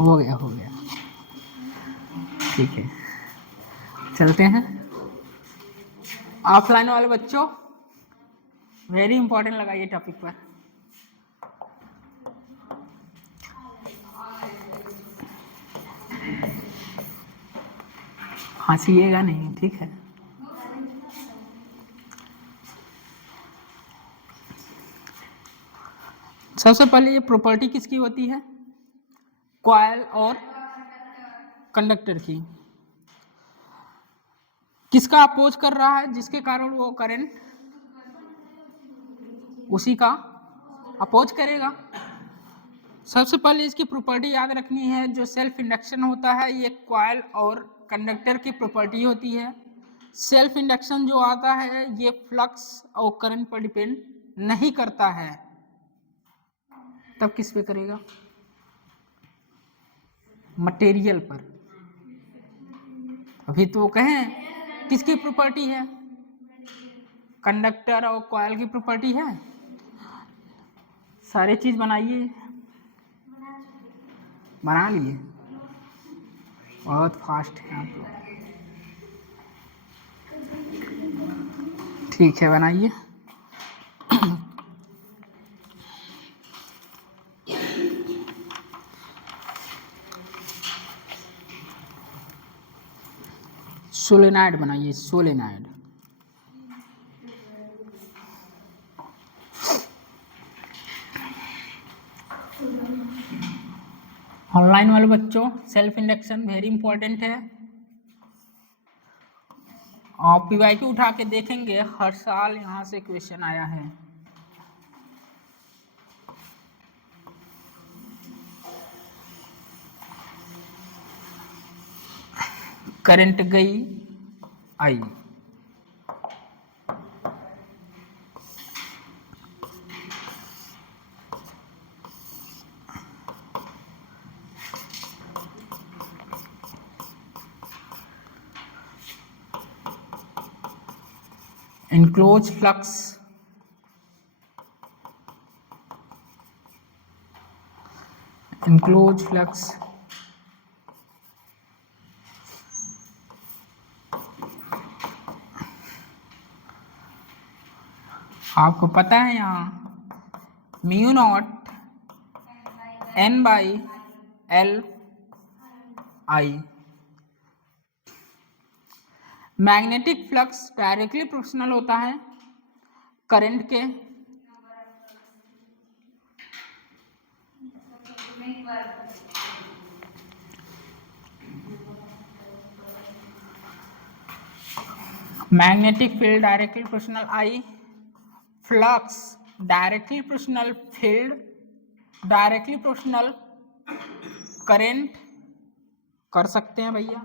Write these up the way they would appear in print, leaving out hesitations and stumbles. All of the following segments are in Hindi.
हो गया ठीक है, चलते हैं। ऑफलाइन वाले बच्चों वेरी इंपॉर्टेंट लगा ये टॉपिक पर। हंसिएगा नहीं, ठीक है। सबसे पहले ये प्रॉपर्टी किसकी होती है? कॉइल और कंडक्टर की। किसका अपोज कर रहा है, जिसके कारण वो करंट उसी का अपोज करेगा। सबसे पहले इसकी प्रॉपर्टी याद रखनी है। जो सेल्फ इंडक्शन होता है ये कॉइल और कंडक्टर की प्रॉपर्टी होती है। सेल्फ इंडक्शन जो आता है ये फ्लक्स और करंट पर डिपेंड नहीं करता है। तब किस पे करेगा? मटेरियल पर। अभी तो कहें किसकी प्रॉपर्टी है? कंडक्टर और कॉइल की प्रॉपर्टी है। सारे चीज बनाइए, बना लिए, बहुत फास्ट है आप लोग। ठीक है, बनाइए। सोलेनाइड बनाइए, सोलेनाइड। ऑनलाइन वाले बच्चों सेल्फ इंडक्शन वेरी इंपॉर्टेंट है। आप पीवाईक्यू उठा के देखेंगे, हर साल यहाँ से क्वेश्चन आया है। करंट गई आई, enclosed flux आपको पता है यहाँ mu naught n by L I. Magnetic flux directly proportional होता है करंट के। Magnetic field directly proportional I, flux directly proportional field, directly proportional current. कर सकते हैं भैया,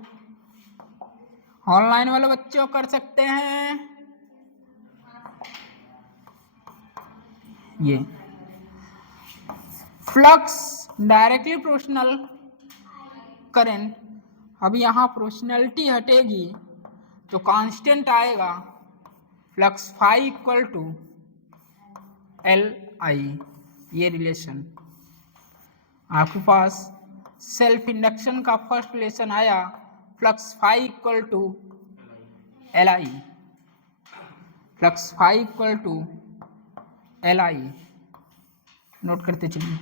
ऑनलाइन वाले बच्चों कर सकते हैं। ये फ्लक्स डायरेक्टली प्रोपोर्शनल करंट। अब यहाँ प्रोपोर्शनलिटी हटेगी तो कांस्टेंट आएगा, flux phi equal to L I. ये रिलेशन आपके पास सेल्फ इंडक्शन का फर्स्ट रिलेशन आया, flux phi equal to L I, flux phi equal to L I. Note करते चलिए,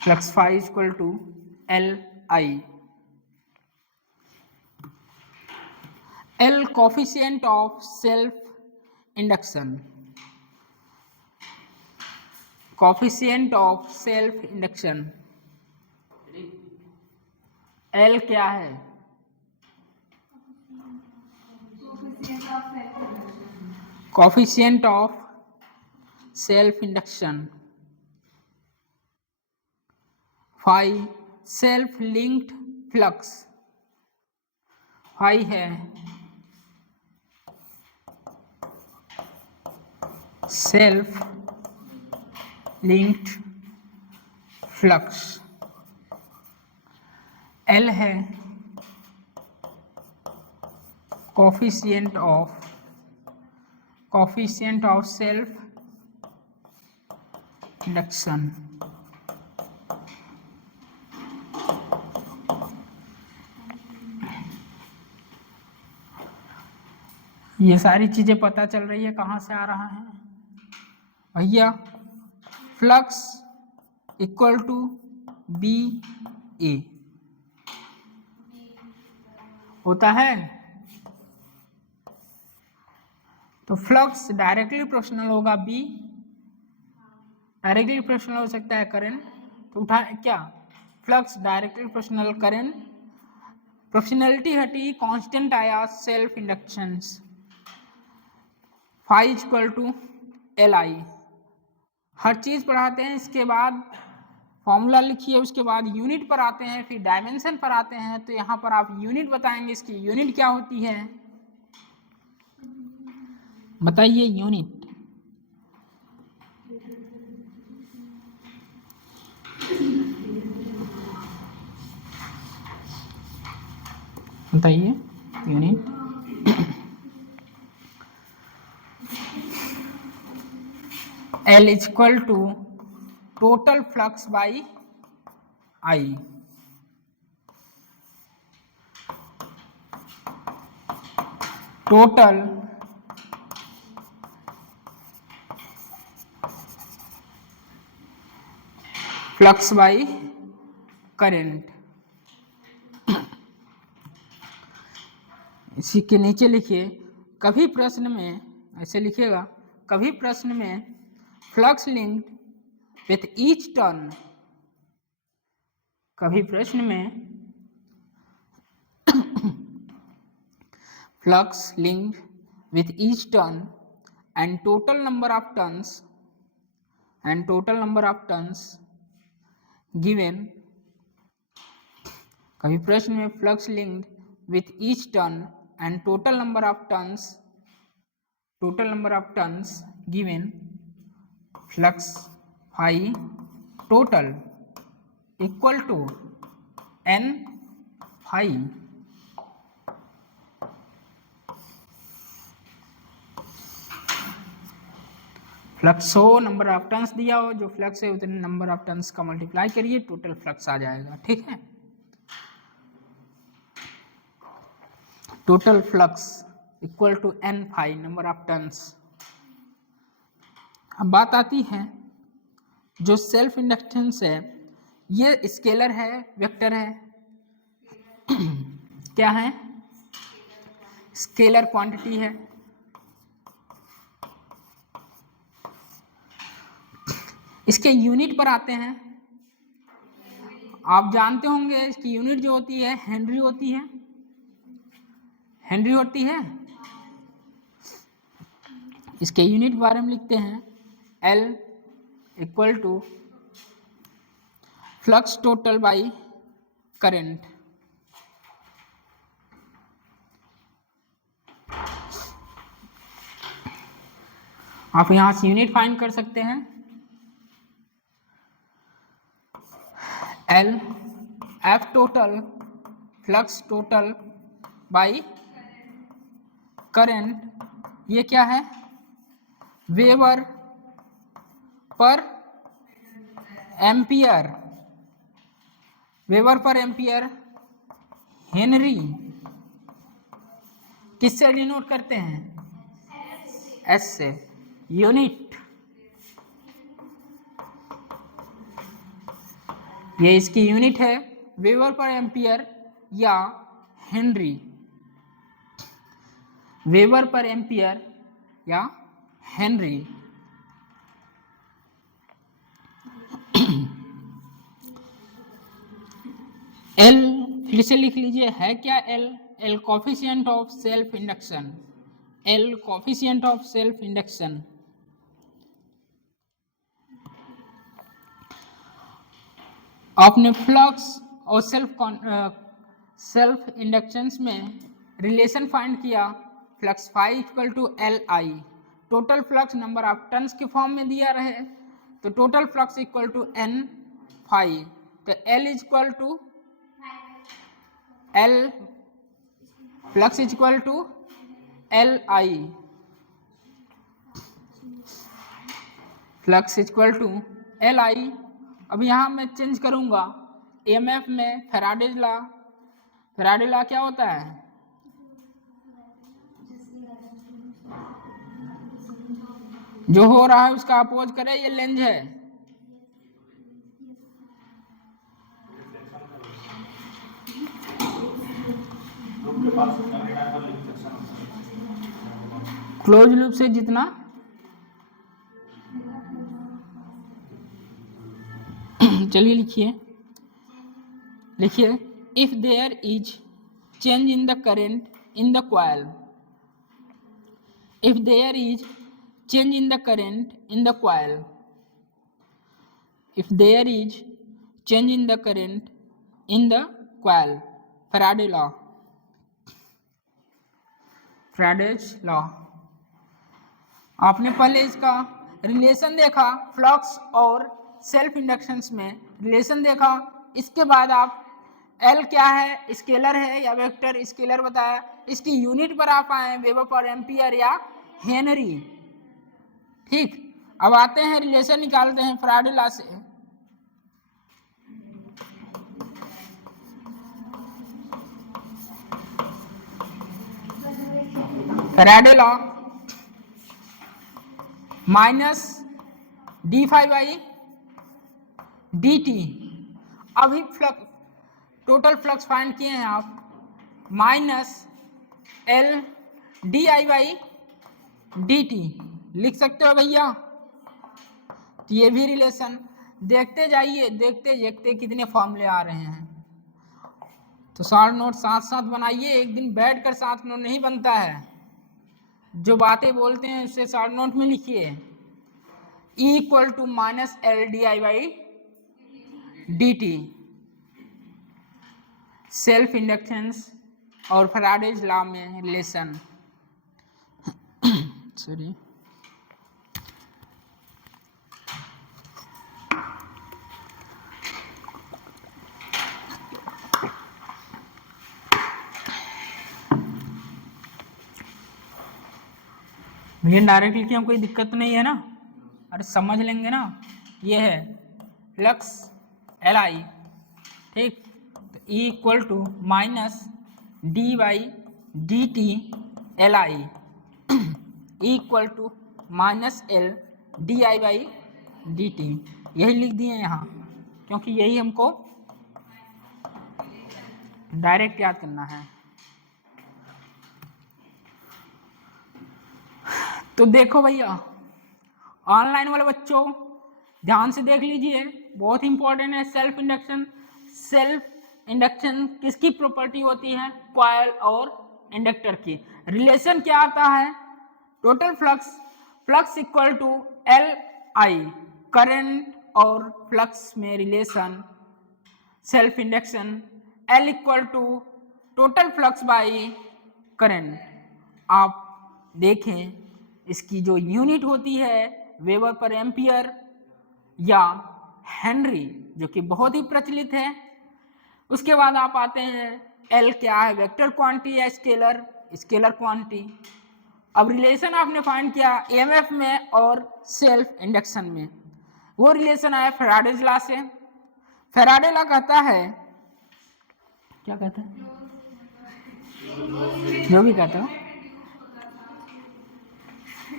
flux phi equal to L I. L coefficient of self induction, coefficient of self induction। L क्या है? coefficient of self induction। phi self linked flux, phi है सेल्फ लिंक्ड फ्लक्स, एल है कोफिशिएंट ऑफ सेल्फ इंडक्शन। ये सारी चीजें पता चल रही है कहाँ से आ रहा है भैया, flux equal to B A होता है। तो फ्लक्स डायरेक्टली प्रोपोर्शनल होगा बी, डायरेक्टली प्रोपोर्शनल हो सकता है करंट, तो उठा क्या flux directly proportional current, proportionality हटी, कांस्टेंट आया self inductions, phi equal to L I. हर चीज पढ़ाते हैं, इसके बाद फॉर्मूला लिखिए, उसके बाद यूनिट पर आते हैं, फिर डायमेंशन पर आते हैं। तो यहाँ पर आप यूनिट बताएंगे, इसकी यूनिट क्या होती है बताइए, यूनिट बताइए, unit L equal to total flux by I. Total flux by current. इसी के नीचे लिखिए, कभी प्रश्न में ऐसे लिखिएगा, कभी प्रश्न में flux linked with each turn, कभी प्रश्न में flux linked with each turn and total number of turns given, कभी प्रश्न में flux linked with each turn and total number of turns given, flux phi total equal to N phi. Flux हो, नंबर ऑफ टर्न्स दिया हो, जो फ्लक्स है उतने नंबर ऑफ टर्न्स का मल्टीप्लाई करिए, टोटल फ्लक्स आ जाएगा। ठीक है, total flux equal to N phi, number of turns. अब बात आती है जो सेल्फ इंडक्टेंस है, ये स्केलर है वेक्टर है क्या है, स्केलर क्वांटिटी है। इसके यूनिट पर आते हैं, आप जानते होंगे इसकी यूनिट जो होती है हेनरी होती है, हेनरी होती है। इसके यूनिट के बारे में लिखते हैं, L equal to flux total by current. आप यहां से यूनिट फाइंड कर सकते हैं, L F total flux total by current, ये क्या है weber per ampere, weber per ampere, Henry किससे डिनोट करते हैं, एस से। यूनिट ये इसकी यूनिट है, वेबर पर एम्पियर या हेनरी, वेबर पर एम्पियर या हेनरी। एल फिर से लिख लीजिए, है क्या L, L coefficient of self induction, L coefficient of self induction. आपने फ्लक्स और सेल्फ इंडक्शंस में रिलेशन फाइंड किया, flux phi equal to L I, total flux number of turns के फॉर्म में दिया रहे, तो total flux equal to N phi, तो L equal to L, flux equal to L I, flux equal to L I. अब यहाँ मैं चेंज करूँगा, EMF में फैराडे लॉ क्या होता है, जो हो रहा है उसका अपोज करे, ये लेंस है। क्लोज लूप से जितना चलिए लिखिए if there is change in the current in the coil, if there is change in the current in the coil, if there is change in the current in the coil, Faraday law, Faraday's law। आपने पहले इसका रिलेशन देखा फ्लक्स और सेल्फ इंडक्शंस में रिलेशन देखा, इसके बाद आप एल क्या है, स्केलर है या वेक्टर, स्केलर बताया, इसकी यूनिट पर आप आए वेबर पर एम्पियर या हेनरी। ठीक, अब आते हैं रिलेशन निकालते हैं फैराडे लॉ से। Faraday law minus D five by d T. अभी फ्लक्स टोटल फ्लक्स फाइंड किए हैं आप, minus L d I by d T लिख सकते हो भैया। तो ये भी रिलेशन देखते जाइए, देखते देखते कितने फॉर्मूले आ रहे हैं। तो शॉर्ट नोट साथ साथ बनाइए, एक दिन बैठ कर साथ नोट नहीं बनता है, जो बातें बोलते हैं उससे शॉर्ट नोट में लिखिए। E equal to minus L d I by d t, self inductance और फैराडेज लॉ में रिलेशन। सॉरी, ये डायरेक्ट लिखिए, हम कोई दिक्कत नहीं है ना, अरे समझ लेंगे ना। ये है फ्लक्स एल आई, ठीक, तो E equal to minus d by d t L I, E equal to minus L d I by d t. यही लिख दिए यहाँ, क्योंकि यही हमको डायरेक्ट याद करना है। तो देखो भैया, ऑनलाइन वाले बच्चों ध्यान से देख लीजिए, बहुत इंपॉर्टेंट है सेल्फ इंडक्शन। सेल्फ इंडक्शन किसकी प्रॉपर्टी होती है, कॉइल और इंडक्टर की। रिलेशन क्या आता है, total flux, flux equal to L I, current और फ्लक्स में relation self induction L equal to total flux by current. आप देखें इसकी जो यूनिट होती है वेबर पर एम्पियर या हेनरी, जो कि बहुत ही प्रचलित है। उसके बाद आप आते हैं एल क्या है, वेक्टर क्वांटिटी या स्केलर, स्केलर क्वांटिटी। अब रिलेशन आपने फाइंड किया ईएमएफ में और सेल्फ इंडक्शन में, वो रिलेशन आया फैराडेज लॉ से। फैराडे लॉ कहता है, क्या कहता है, जो भी कहता है,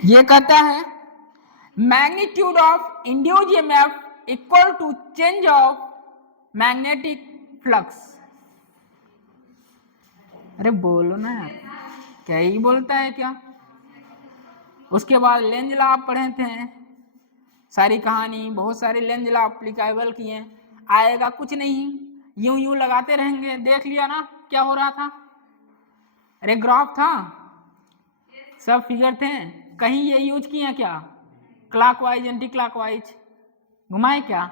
ये कहता है magnitude of induced EMF equal to change of magnetic flux. अरे बोलो ना यार, क्या ही बोलता है क्या। उसके बाद लेंज लॉ आप पढ़े थे, सारी कहानी, बहुत सारे लेंज लॉ अप्लीकेबल किए, आएगा कुछ नहीं, यूं यूं लगाते रहेंगे। देख लिया ना क्या हो रहा था, अरे ग्राफ था, सब फिगर थे, कहीं ये यूज किए क्या, क्लॉकवाइज एंटी क्लॉकवाइज घुमाए क्या,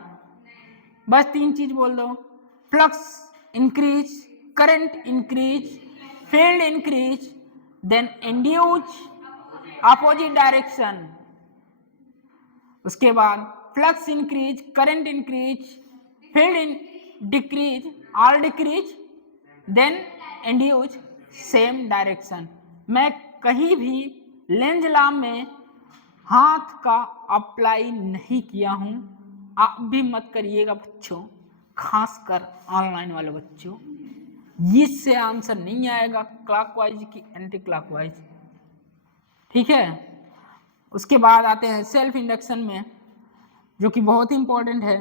बस तीन चीज बोल दो, flux increase, current increase, field increase, then induce opposite direction. उसके बाद flux increase, current increase, field decrease, all decrease, then induce same direction. मैं कहीं भी लेंज लॉ में हाथ का अप्लाई नहीं किया हूं, आप भी मत करिएगा बच्चों, खासकर ऑनलाइन वाले बच्चों, इससे आंसर नहीं आएगा क्लॉकवाइज की एंटी क्लॉकवाइज, ठीक है। उसके बाद आते हैं सेल्फ इंडक्शन में, जो कि बहुत ही इंपॉर्टेंट है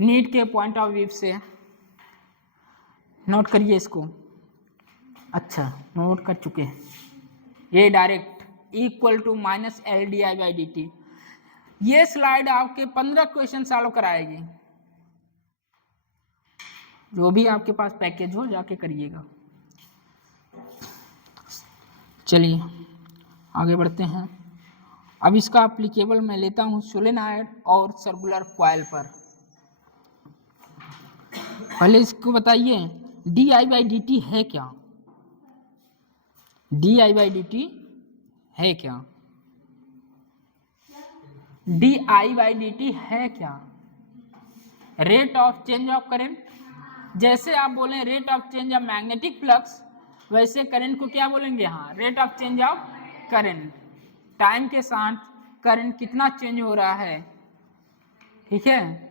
नीट के पॉइंट ऑफ व्यू से। नोट करिए इसको। अच्छा, नोट कर चुके हैं। ये direct equal to minus L d I by d t. ये स्लाइड आपके 15 क्वेश्चन सॉल्व कराएगी। जो भी आपके पास पैकेज हो जाके करिएगा। चलिए आगे बढ़ते हैं। अब इसका एप्लीकेबल मैं लेता हूं सोलेनॉइड और सर्कुलर कॉइल पर। पहले इसको बताइए D I by d t है क्या? D I by d t है क्या? D I by d t है क्या? Rate of change of current. जैसे आप बोले rate of change of magnetic flux, वैसे करंट को क्या बोलेंगे? हाँ, rate of change of current. Time के साथ करंट कितना चेंज हो रहा है, ठीक है।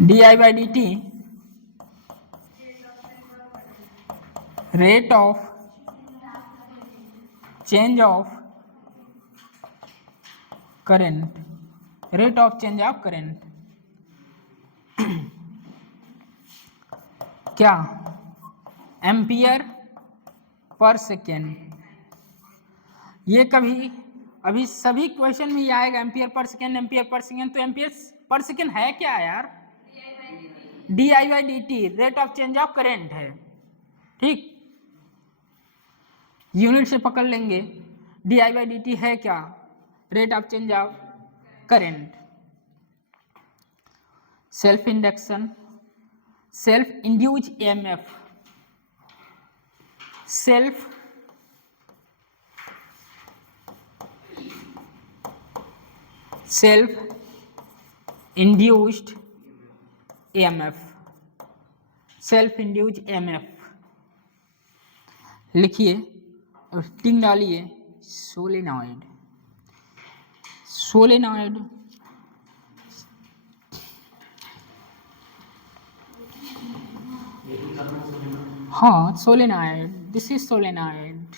D I by d t rate of change of current, rate of change of current क्या? Ampere per second. ये कभी अभी सभी क्वेश्चन में ये आएगा ampere per second, ampere per second. तो एम्पियर पर सेकेंड है क्या यार? D I by d t rate of change of current है, ठीक। यूनिट से पकड़ लेंगे। D I by d t है क्या? Rate of change of current. Self induction, self induce EMF, self induced EMF, self induce EMF लिखिए और टिंग डालिए सोलेनॉइड। सोलेनॉइड हाँ, सोलेनॉइड, दिस इज सोलेनॉइड।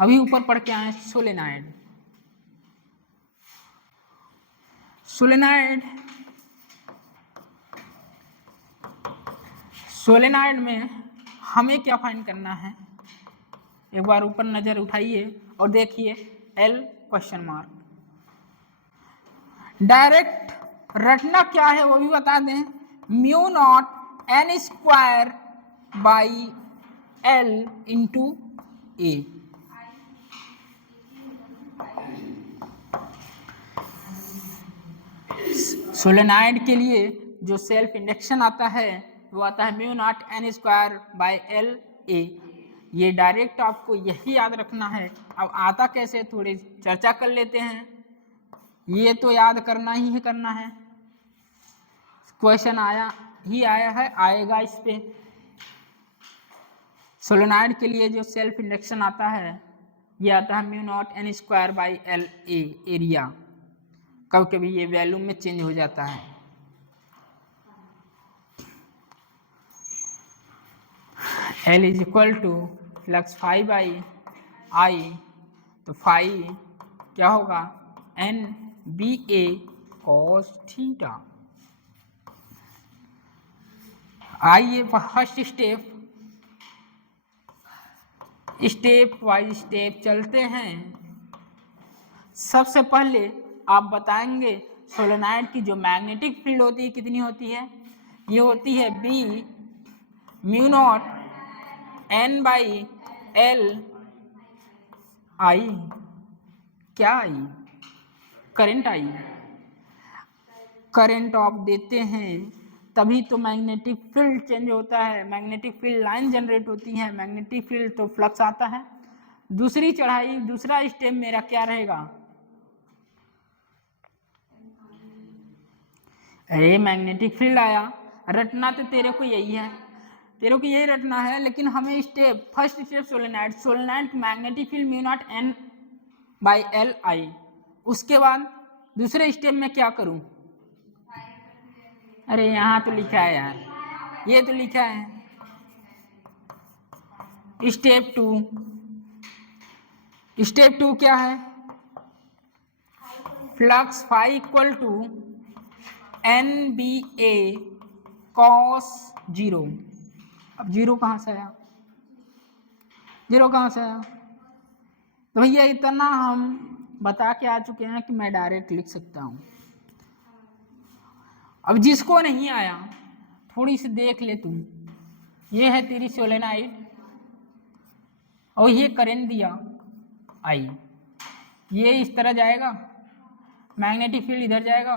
अभी ऊपर पढ़ के आए सोलेनॉइड। सोलेनॉइड, सोलेनॉइड में हमें क्या फाइंड करना है? एक बार ऊपर नजर उठाइए और देखिए एल क्वेश्चन मार्क। डायरेक्ट रटना क्या है वो भी बता दें। Mu naught N square by L into A. Solenoid के लिए जो सेल्फ इंडक्शन आता है वो आता है mu naught N square by L A. ये डायरेक्ट आपको यही याद रखना है। अब आता कैसे थोड़ी चर्चा कर लेते हैं। ये तो याद करना ही करना है, क्वेश्चन आया ही आया है, आएगा इस पे। सोलेनॉइड के लिए जो सेल्फ इंडक्शन आता है ये आता है mu naught N square by L A area. कभी कभी ये वैल्यू में चेंज हो जाता है। L is equal to flux phi by I, तो फाई क्या होगा? N B A cos theta. आइए फर्स्ट स्टेप वाइज स्टेप चलते हैं। सबसे पहले आप बताएंगे सोलेनॉइड की जो मैग्नेटिक फील्ड होती है कितनी होती है? ये होती है B mu naught N by L I. क्या आई? Current I. करंट आप देते हैं तभी तो मैग्नेटिक फील्ड चेंज होता है, मैग्नेटिक फील्ड लाइन जनरेट होती है। मैग्नेटिक फील्ड तो फ्लक्स आता है। दूसरी चढ़ाई, दूसरा स्टेप मेरा क्या रहेगा? अरे मैग्नेटिक फील्ड आया, रटना तो तेरे को यही है, तेरे को यही रटना है। लेकिन हमें step, first step solenoid, solenoid magnetic field mu naught N by L आई। उसके बाद दूसरे स्टेप में क्या करूं? अरे यहाँ तो लिखा है यार, ये तो लिखा है स्टेप 2। स्टेप 2 क्या है? Flux phi equal to NBA cos 0। अब जीरो कहाँ से आया? जीरो कहाँ से आया? तो भैया इतना हम बता के आ चुके हैं कि मैं डायरेक्ट लिख सकता हूँ। अब जिसको नहीं आया थोड़ी सी देख ले तुम। ये है तेरी सोलेनाइड और ये करंट दिया आई, ये इस तरह जाएगा, मैग्नेटिक फील्ड इधर जाएगा,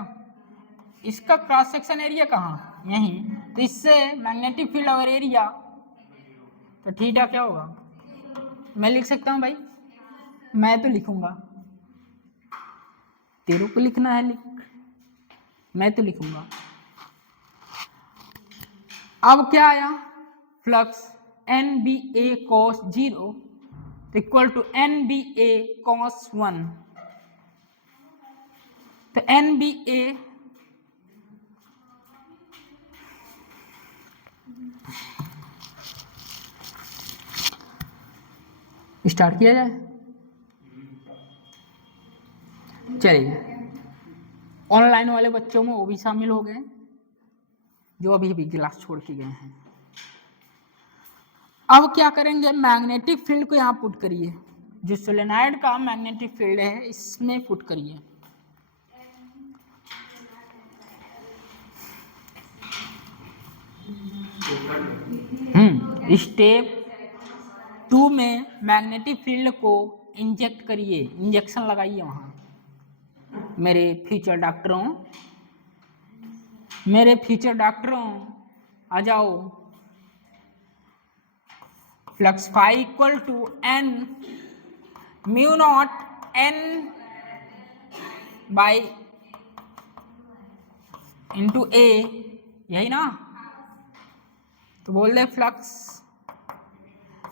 इसका क्रॉस सेक्शन एरिया कहाँ? यहीं। तो इससे मैग्नेटिक फील्ड और एरिया तो थीटा क्या होगा? मैं लिख सकता हूँ भाई, मैं तो लिखूंगा, तेरे को लिखना है लिख, मैं तो लिखूंगा। अब क्या आया? Flux NBA cos 0 equal to NBA cos 1। तो NBA स्टार्ट किया जाए, चलिए। ऑनलाइन वाले बच्चों में वो भी शामिल हो गए जो अभी भी क्लास छोड़ के गए हैं। अब क्या करेंगे? मैग्नेटिक फील्ड को यहाँ पुट करिए, जो सोलेनॉइड का मैग्नेटिक फील्ड है इसमें पुट करिए। स्टेप 2 में मैग्नेटिक फील्ड को इंजेक्ट करिए, इंजेक्शन लगाइए वहां। मेरे फ्यूचर डॉक्टरों, मेरे फ्यूचर डॉक्टरों आ जाओ। Flux phi equal to N mu naught N by into A, यही ना? तो बोल दे flux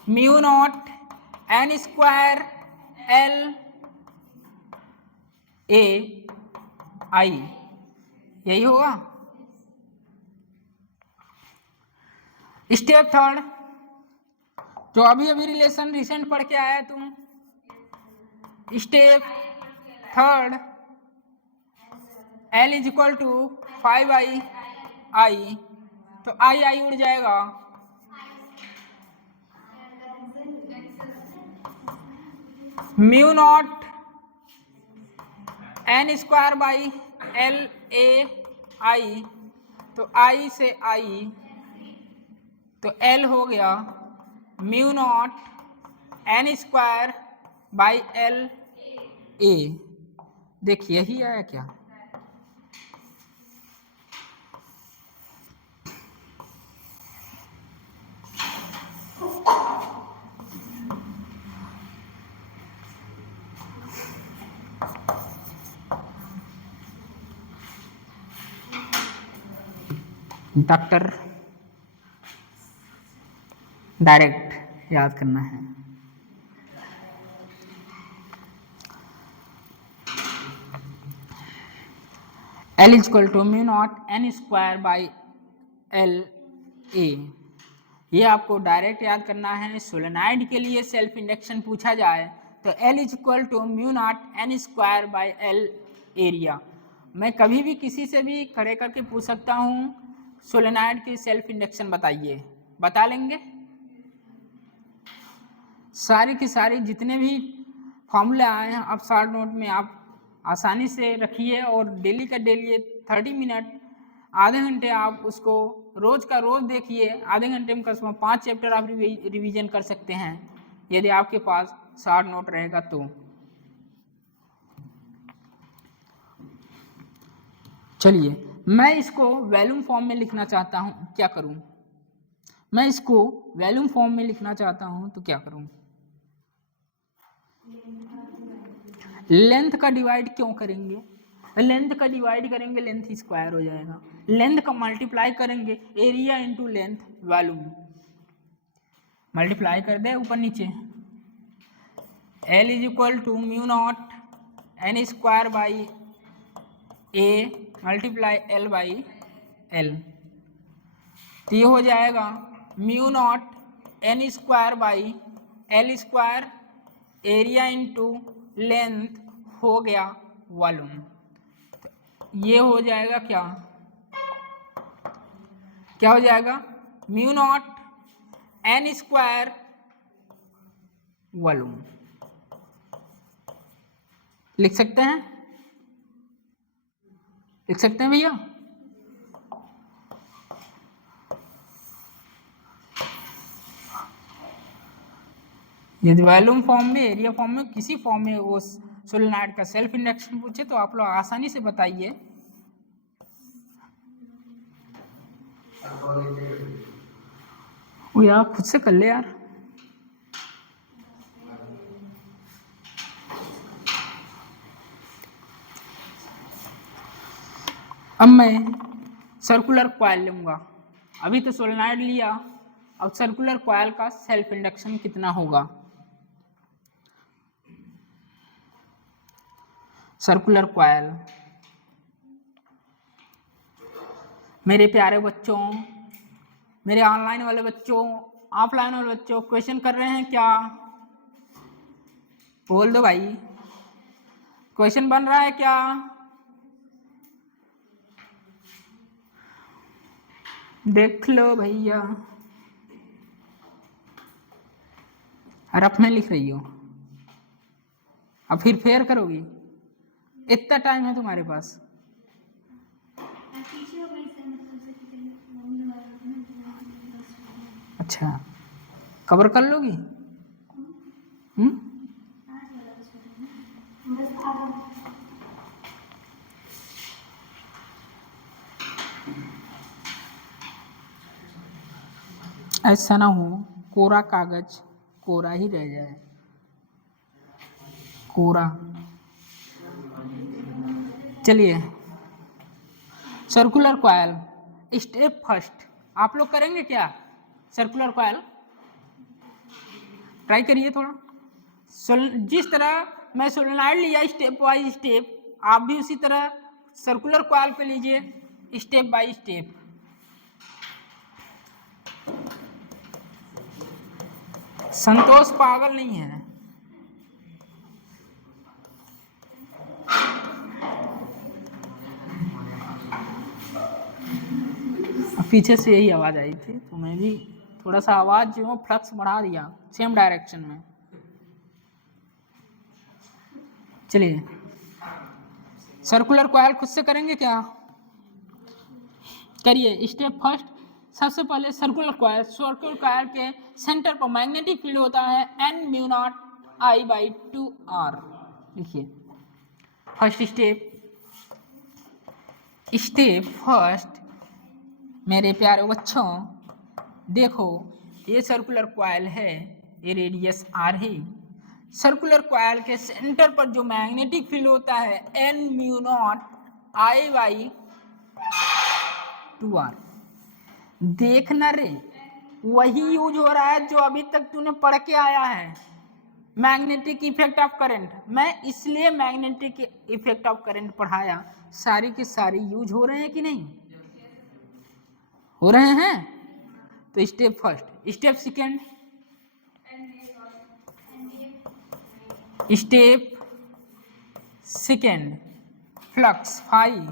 mu naught N square L A I, यही होगा। स्टेप 3 जो अभी अभी रिलेशन रिसेंट पढ़ के आया तुम। Step 3 L is equal to 5/I, तो I उड़ जाएगा, mu naught N square by LA I, तो I से I, तो L हो गया mu naught N square by LA। देखिए यही आया क्या? डॉक्टर डायरेक्ट याद करना है। L is equal to mu naught N square by LA, ये आपको डायरेक्ट याद करना है। सोलेनॉइड के लिए सेल्फ इंडक्शन पूछा जाए तो L is equal to mu naught N square by L area. मैं कभी भी किसी से भी खड़े करके पूछ सकता हूँ सोलेनॉइड की सेल्फ इंडक्शन बताइए, बता लेंगे। सारी की सारी जितने भी फॉर्मूले आए हैं आप शॉर्ट नोट में आप आसानी से रखिए और डेली का डेली 30 मिनट आधे घंटे आप उसको रोज का रोज देखिए। आधे घंटे में कम 5 चैप्टर आप रिवीजन कर सकते हैं यदि आपके पास शॉर्ट नोट रहेगा तो। चलिए मैं इसको वॉल्यूम फॉर्म में लिखना चाहता हूँ, क्या करूँ? मैं इसको वॉल्यूम फॉर्म में लिखना चाहता हूँ तो क्या करूँ? लेंथ का डिवाइड क्यों करेंगे? लेंथ का डिवाइड करेंगे लेंथ स्क्वायर हो जाएगा, लेंथ का मल्टीप्लाई करेंगे area into length volume, multiply कर दे ऊपर नीचे। L is equal to mu naught N square by A multiply L by L. तो ये हो जाएगा mu naught N square by L square, area into length हो गया वॉल्यूम। ये हो जाएगा क्या हो जाएगा, mu naught N square volume. लिख सकते हैं भैया। यदि वॉल्यूम फॉर्म में, एरिया फॉर्म में, किसी फॉर्म में वो सोलेनॉइड का सेल्फ इंडक्शन पूछे तो आप लोग आसानी से बताइए। वो यार खुद से कर ले यार। अब मैं सर्कुलर कॉइल लूंगा। अभी तो सोलेनॉइड लिया, अब सर्कुलर कॉइल का सेल्फ इंडक्शन कितना होगा। सर्कुलर कॉइल, मेरे प्यारे बच्चों, मेरे ऑनलाइन वाले बच्चों, ऑफलाइन वाले बच्चों, क्वेश्चन कर रहे हैं क्या? बोल दो भाई, क्वेश्चन बन रहा है क्या? देख लो भैया। रफ में लिख रही हो, अब फिर फेयर करोगी? इतना टाइम है तुम्हारे पास? अच्छा, कवर कर लोगी? ऐसा ना हो कोरा कागज कोरा ही रह जाए, कोरा। चलिए, सर्कुलर कॉइल स्टेप फर्स्ट आप लोग करेंगे क्या? सर्कुलर कॉइल ट्राई करिए थोड़ा। जिस तरह मैं सोलेनॉइड लिया स्टेप बाय स्टेप, आप भी उसी तरह सर्कुलर कॉइल पे लीजिए स्टेप बाय स्टेप। संतोष पागल नहीं है। पीछे से यही आवाज आई थी तो मैं भी थोड़ा सा आवाज जो फ्लक्स बढ़ा दिया सेम डायरेक्शन में। चलिए, सर्कुलर कॉइल खुद से करेंगे क्या? करिए। स्टेप फर्स्ट, सबसे पहले सर्कुलर कॉइल के सेंटर पर मैग्नेटिक फील्ड होता है n mu naught I by 2r। लिखिए फर्स्ट स्टेप फर्स्ट। मेरे प्यारे बच्चों देखो, ये सर्कुलर कॉइल है, ये रेडियस r है। सर्कुलर कॉइल के सेंटर पर जो मैग्नेटिक फील्ड होता है n mu naught I by 2r। देखना रे, वही यूज हो रहा है जो अभी तक तूने पढ़ के आया है, मैग्नेटिक इफेक्ट ऑफ करंट। मैं इसलिए मैग्नेटिक इफेक्ट ऑफ करंट पढ़ाया, सारी की सारी यूज हो रहे हैं कि नहीं हो रहे हैं? तो step first. Step second, flux phi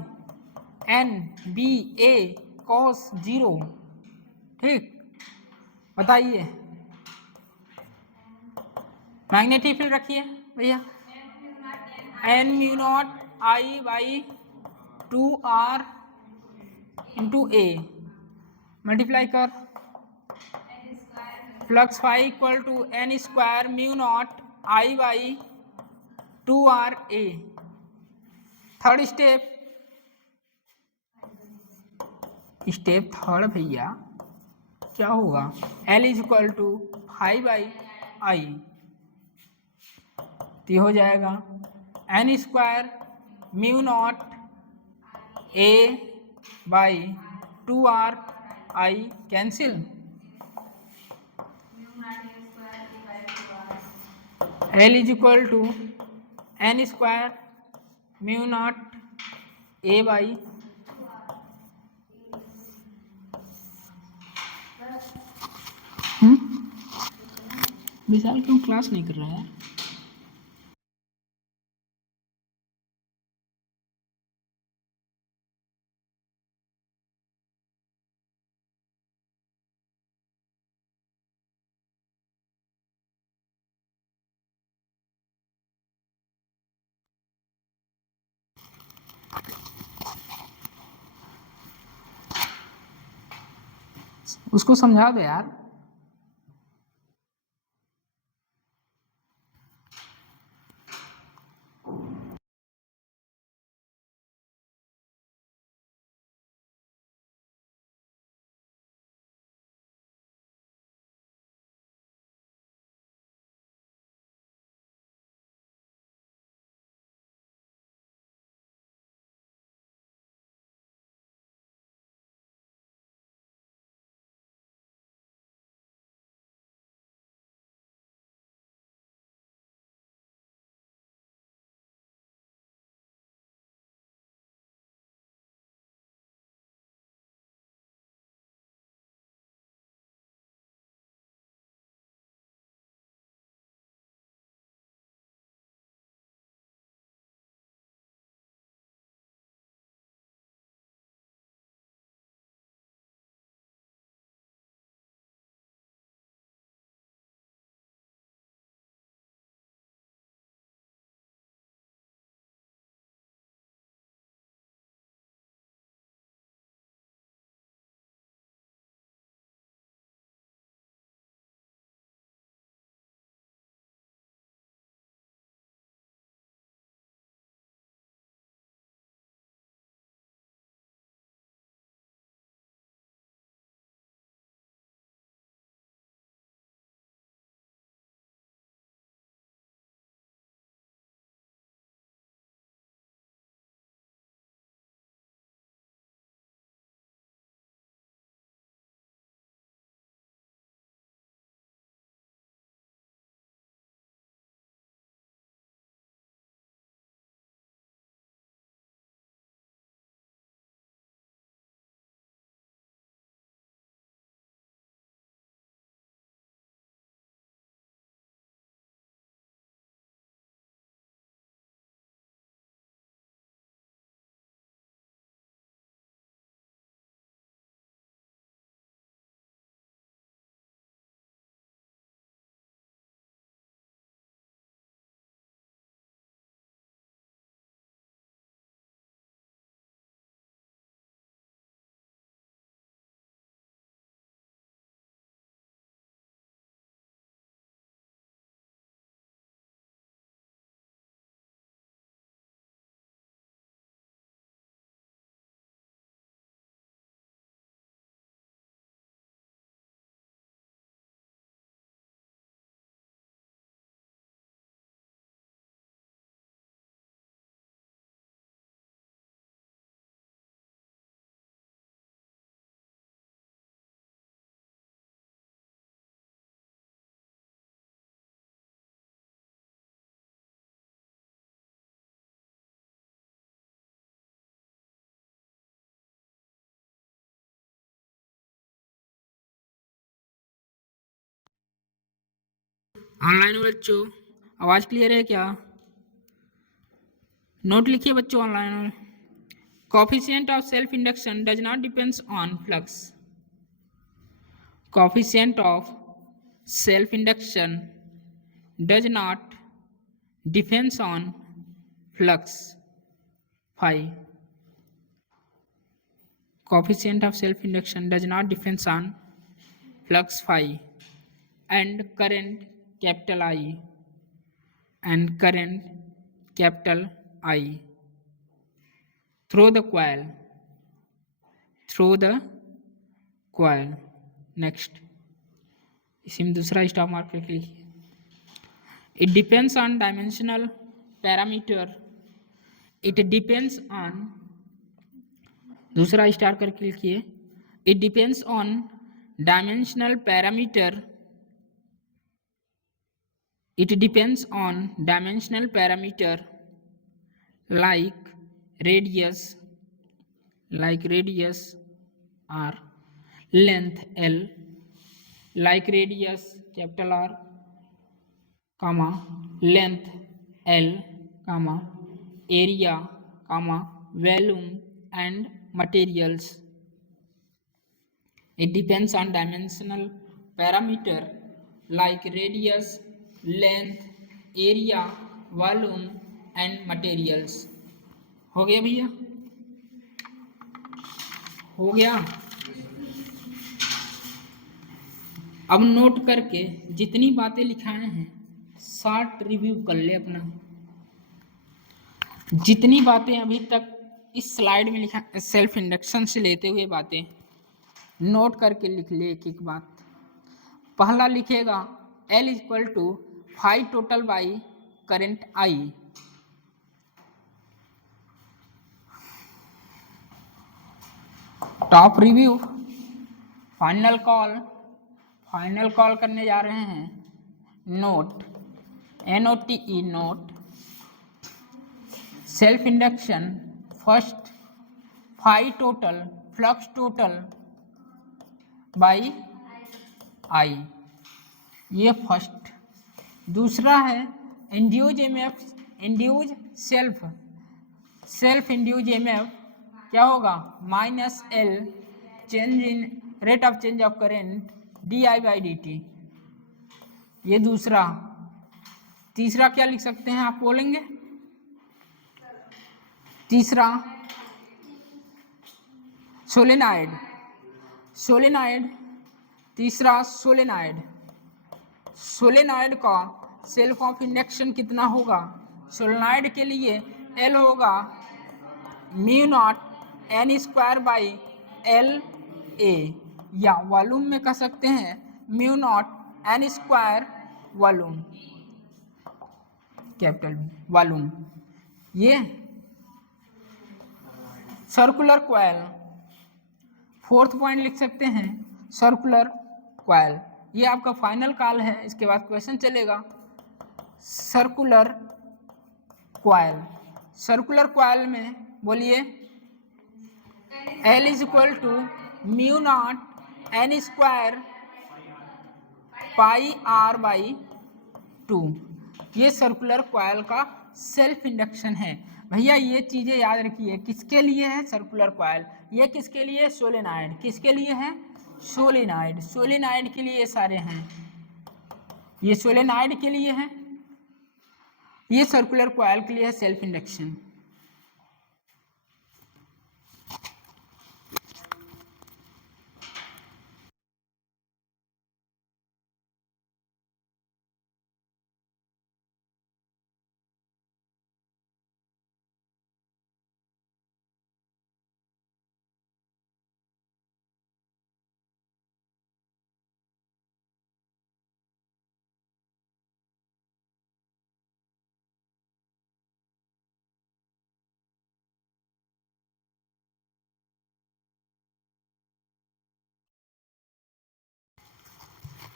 n b a cos 0। ठीक, बताइए। मैग्नेटिक फील्ड रखिए भैया, n mu naught I by 2r into a, multiply कर flux phi equal to n square mu naught I by 2r a। Third step third भैया क्या होगा? L is equal to 5 by I, तो हो जाएगा n square mu naught a by 2r i cancel, L is equal to n square mu naught a by Vishal क्यों क्लास नहीं कर रहा है? उसको समझा दो यार। ऑनलाइन बच्चों आवाज क्लियर है क्या? नोट लिखिए बच्चों online. Coefficient of self induction does not depends on flux. Coefficient of self induction does not depends on flux phi. Coefficient of self induction does not depends on flux phi and current capital I and current capital I through the coil. Next, इसमें दूसरा स्टॉप मार्क करके लिखिए। It depends on dimensional parameter. It depends on दूसरा स्टार करके लिखिए। It depends on dimensional parameter. It depends on dimensional parameter like radius r, length L, like radius capital R, comma length L, comma area, comma volume and materials. It depends on dimensional parameter like radius, length, area, volume and materials. हो गया भैया? हो गया? अब नोट करके जितनी बातें लिखाए हैं शॉर्ट रिव्यू कर ले अपना. जितनी बातें अभी तक इस स्लाइड में लिखा, सेल्फ इंडक्शन से लेते हुए बातें नोट करके लिख ले एक एक बात. पहला लिखेगा L equal to phi total by current I. Top review, final call करने जा रहे हैं. Note NOTE note. Self induction first phi total flux total by I, ये फर्स्ट. दूसरा है induce EMF, induce self induce EMF क्या होगा minus L change in rate of change of current DI/dt, ये दूसरा. तीसरा क्या लिख सकते हैं आप बोलेंगे? तीसरा सोलेनाइड, तीसरा सोलेनाइड का सेल्फ ऑफ इंडक्शन कितना होगा? सोलेनाइड के लिए L होगा mu naught N square by LA, या वॉल्यूम में कह सकते हैं mu naught N square volume, capital volume. ये सर्कुलर कॉइल, फोर्थ पॉइंट लिख सकते हैं सर्कुलर कॉइल. ये आपका फाइनल कॉल है, इसके बाद क्वेश्चन चलेगा. सर्कुलर कॉइल में बोलिए L is equal to mu naught N square pi R by 2. ये सर्कुलर कॉइल का सेल्फ इंडक्शन है. भैया ये चीजें याद रखिए. किसके लिए है सर्कुलर कॉइल? ये किसके लिए? सोलेनाइड. किसके लिए है? सोलेनाइड के लिए ये सारे हैं. ये सोलेनाइड के लिए है, ये सर्कुलर कॉइल के लिए है सेल्फ इंडक्शन.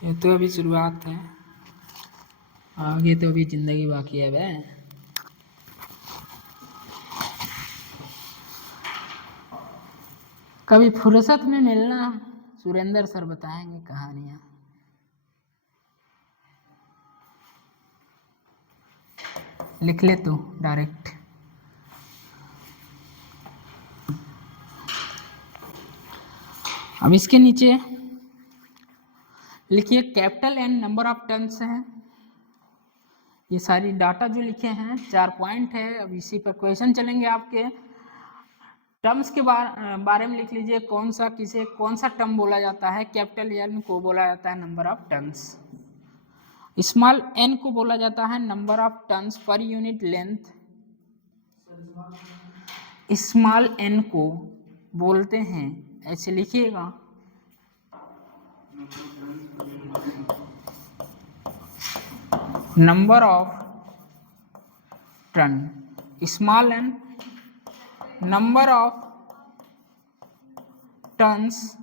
ये तो अभी शुरुआत है, आगे तो अभी जिंदगी बाकी है बे. कभी फुर्सत में मिलना, सुरेंद्र सर बताएंगे कहानियां. लिख ले तो डायरेक्ट. अब इसके नीचे लिखिए capital N number of turns है. ये सारी डाटा जो लिखे हैं 4 पॉइंट है. अब इसी पर क्वेश्चन चलेंगे आपके. टर्म्स के बारे में लिख लीजिए. कौन सा टर्म बोला जाता है? कैपिटल N को बोला जाता है number of turns. Small n को बोला जाता है number of turns per unit length. Small n को बोलते हैं, ऐसे लिखिएगा, number of turn. Small n number of turns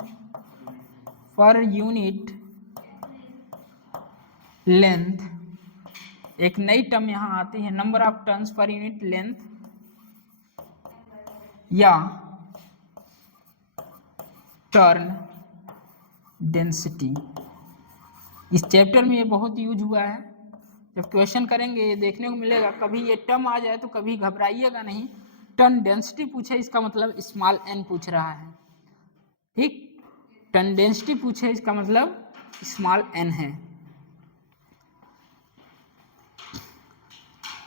per unit length. एक नई टर्म यहाँ आती है, number of turns per unit length या टर्न डेंसिटी. इस चैप्टर में ये बहुत यूज हुआ है। जब क्वेश्चन करेंगे ये देखने को मिलेगा, कभी ये टर्म आ जाए तो कभी घबराइएगा नहीं। टर्न डेंसिटी पूछे इसका मतलब स्मॉल n पूछ रहा है, ठीक। टर्न डेंसिटी पूछे इसका मतलब स्मॉल n है।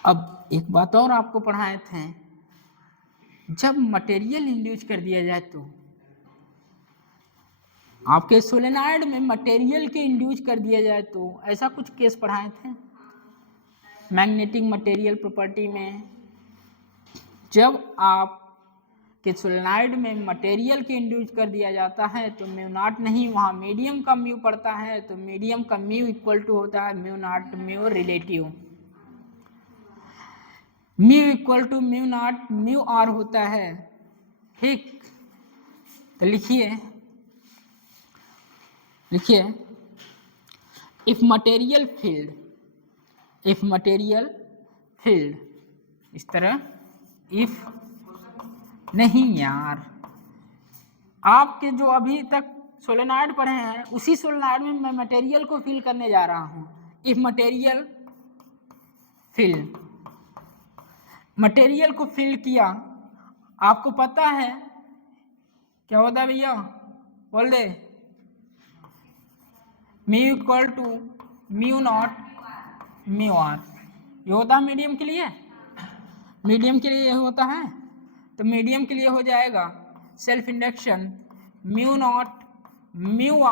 अब एक बात और आपको पढ़ाए थे, जब मटेरियल इंड्यूस कर दिया जाए तो आपके सोलेनॉइड में मटेरियल के इंड्यूस कर दिया जाए तो ऐसा कुछ केस पढ़ाए थे मैग्नेटिक मटेरियल प्रॉपर्टी में। जब आप के सोलेनॉइड में मटेरियल के इंड्यूस कर दिया जाता है तो म्यू नॉट नहीं, वहाँ मीडियम का म्यू पड़ता है, तो मीडियम का म्यू इक्वल टू होता है mu naught mu relative, mu equal to mu naught mu R होता है, ठीक। तो लिखिए इफ मटेरियल फील्ड इस तरह, इफ नहीं यार, आपके जो अभी तक सोलेनॉइड पढ़े हैं उसी सोलेनॉइड में मैं मटेरियल को फिल करने जा रहा हूं। इफ मटेरियल फील्ड, मटेरियल को फिल किया, आपको पता है क्या होता है भैया, बोल दे, mu equal to mu naught mu R. ये होता है मीडियम के लिए, मीडियम के लिए ये होता है। तो मीडियम के लिए हो जाएगा self induction mu naught mu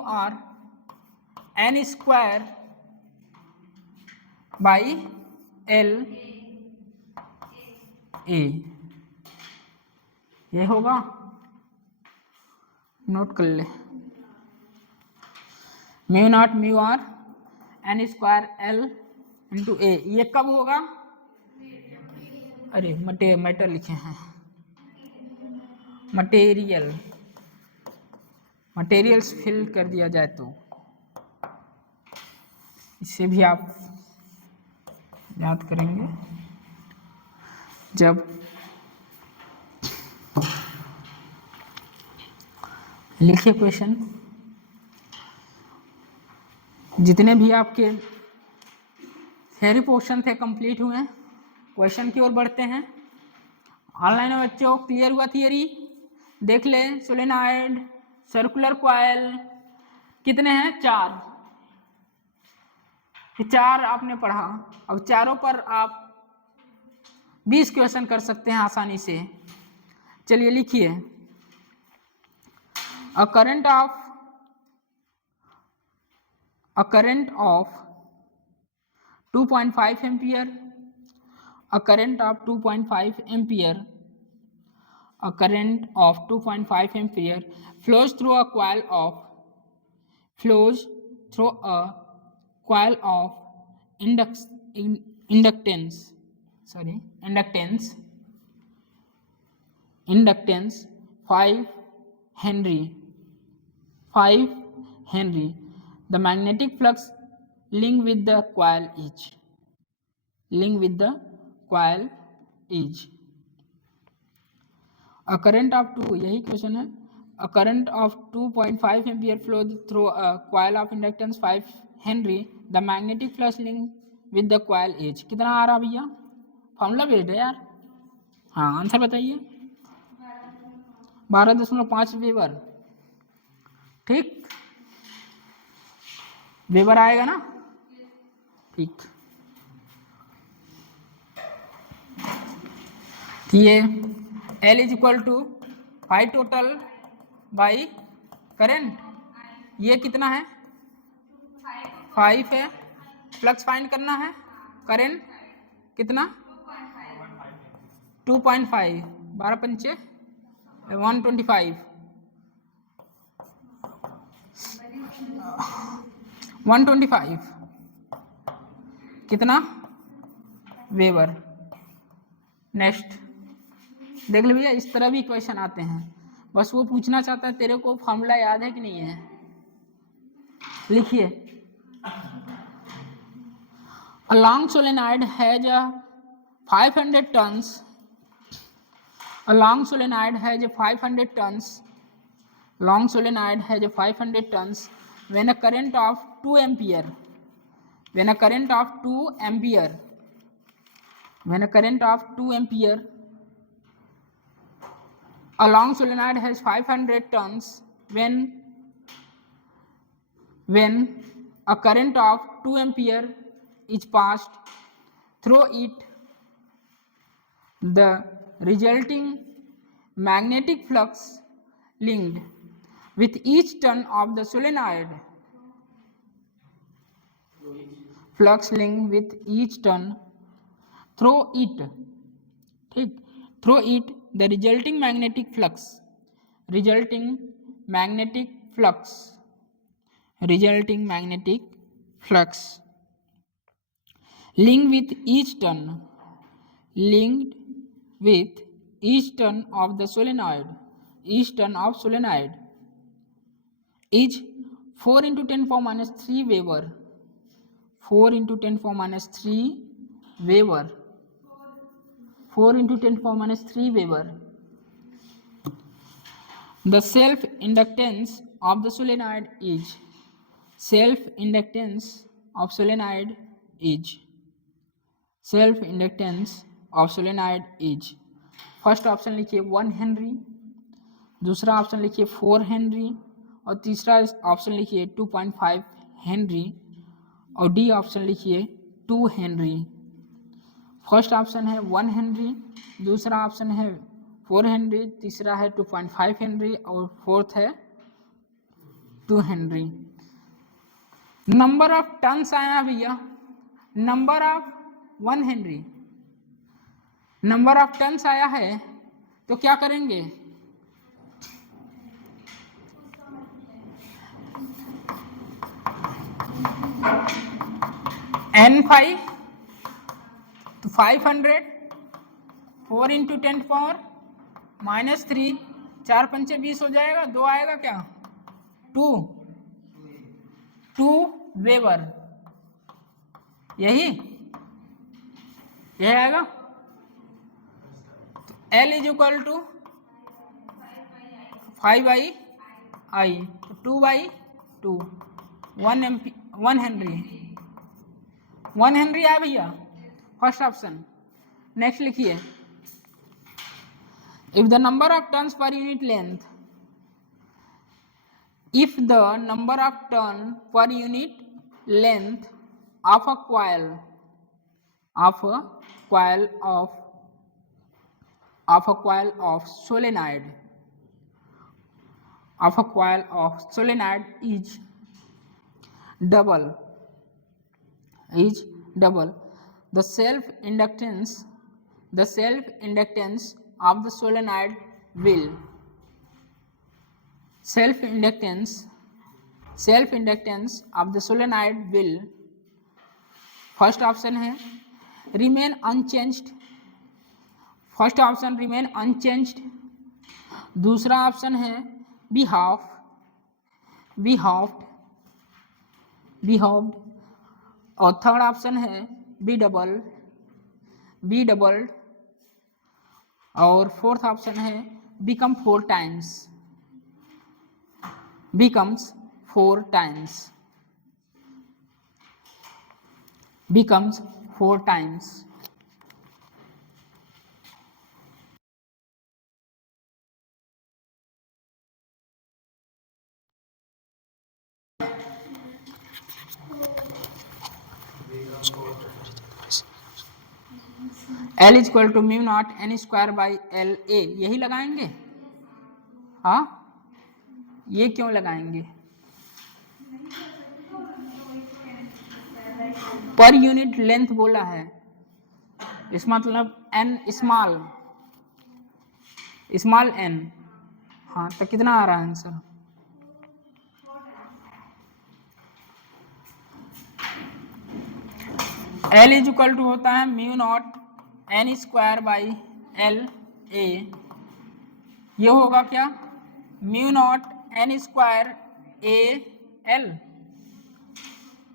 R N square by L A, ये होगा, नोट कर ले, mu naught mu R N square L into A. ये कब होगा, अरे मैटर लिखे हैं, मटेरियल्स फिल कर दिया जाए तो, इससे भी आप याद करेंगे जब लिखिए क्वेश्चन। जितने भी आपके थ्योरी पोर्शन थे कंप्लीट हुए, क्वेश्चन की ओर बढ़ते हैं। ऑनलाइन में बच्चों क्लियर हुआ थियरी, देख ले। सोलेनॉइड, सर्कुलर कॉइल कितने हैं, 4, 4 आपने पढ़ा। अब चारों पर आप 20 क्वेश्चन कर सकते हैं आसानी से। चलिए लिखिए, a current of 2.5 ampere, a current of 2.5 ampere, a current of 2.5 ampere flows through a coil of inductance 5 Henry. The magnetic flux linked with the coil is a current of 2, यही क्वेश्चन है, a current of 2.5 ampere flows through a coil of inductance 5 Henry. The magnetic flux linked with the coil is, कितना आ रहा भैया, फॉर्मूला बेस्ड है यार। हाँ आंसर बताइए, 12.5 वेबर, ठीक, वेबर आएगा ना, ठीक। ये L is equal to 5 total by current, ये कितना है, 5 है, फ्लक्स फाइंड करना है, करंट कितना 2.5, 12 पंचे 125, 125 कितना वेबर। नेक्स्ट देख लो भैया, इस तरह भी क्वेश्चन आते हैं, बस वो पूछना चाहता है तेरे को फॉर्मूला याद है कि नहीं है। लिखिए, a long solenoid has a 500 tons, a long solenoid has a 500 tons, long solenoid has a 500 tons when a current of 2 ampere, when a current of 2 ampere, when a current of 2 ampere along solenoid has 500 turns, when a current of 2 ampere is passed through it, the resulting magnetic flux linked with each turn of the solenoid, flux linked with each turn through it, ठीक, through it the resulting magnetic flux linked with each turn of the solenoid, is 4 into 10 power minus 3 Weber, 4 into 10 power minus 3 Weber, 4 into 10 power minus 3 Weber. The self inductance of the solenoid is, first option लिखिए 1 हेनरी, दूसरा ऑप्शन लिखिए 4 हेनरी और तीसरा ऑप्शन लिखिए 2.5 हेनरी और डी ऑप्शन लिखिए 2 हेनरी। फर्स्ट ऑप्शन है 1 हेनरी, दूसरा ऑप्शन है 4 हेनरी, तीसरा है 2.5 हेनरी और फोर्थ है 2 हेनरी। नंबर ऑफ टर्न्स आया भैया, number of 1 Henry, number of turns आया है तो क्या करेंगे, N5 तो 500, 4 इंटू 10 पावर माइनस 3, 4 पंचे 20 हो जाएगा, 2 आएगा क्या, 2 वेबर, यही आएगा। तो L is equal to 5/I, तो 2/2, 1 हेनरी, 1 हेनरी आया भैया फर्स्ट ऑप्शन। नेक्स्ट लिखिए, if the number of turns per unit length, if the number of turn per unit length of a coil solenoid is double, the self inductance of the solenoid will, self inductance of the solenoid will, first option है remain unchanged, first option remain unchanged, दूसरा ऑप्शन है बी हाफ्ड और थर्ड ऑप्शन है बी डबल्ड और फोर्थ ऑप्शन है become 4 times, becomes 4 times, L is equal to mu naught N square by L A, यही लगाएंगे। हाँ, ये क्यों लगाएंगे, पर यूनिट लेंथ बोला है, इस मतलब n स्मॉल n, हाँ तो कितना आ रहा है answer, L is equal to होता है mu naught N square by L A, ये होगा क्या mu naught N square A L,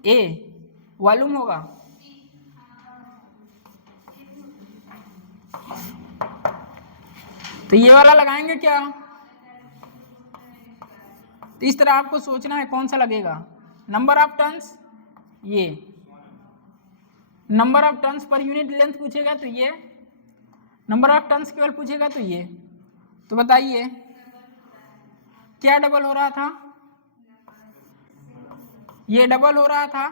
A volume होगा, तो ये वाला लगाएंगे क्या, तो इस तरह आपको सोचना है कौन सा लगेगा। नंबर ऑफ टर्न्स, ये number of turns per unit length पूछेगा तो ये, नंबर ऑफ टर्न्स केवल पूछेगा तो ये। तो बताइए क्या डबल हो रहा था, ये डबल हो रहा था,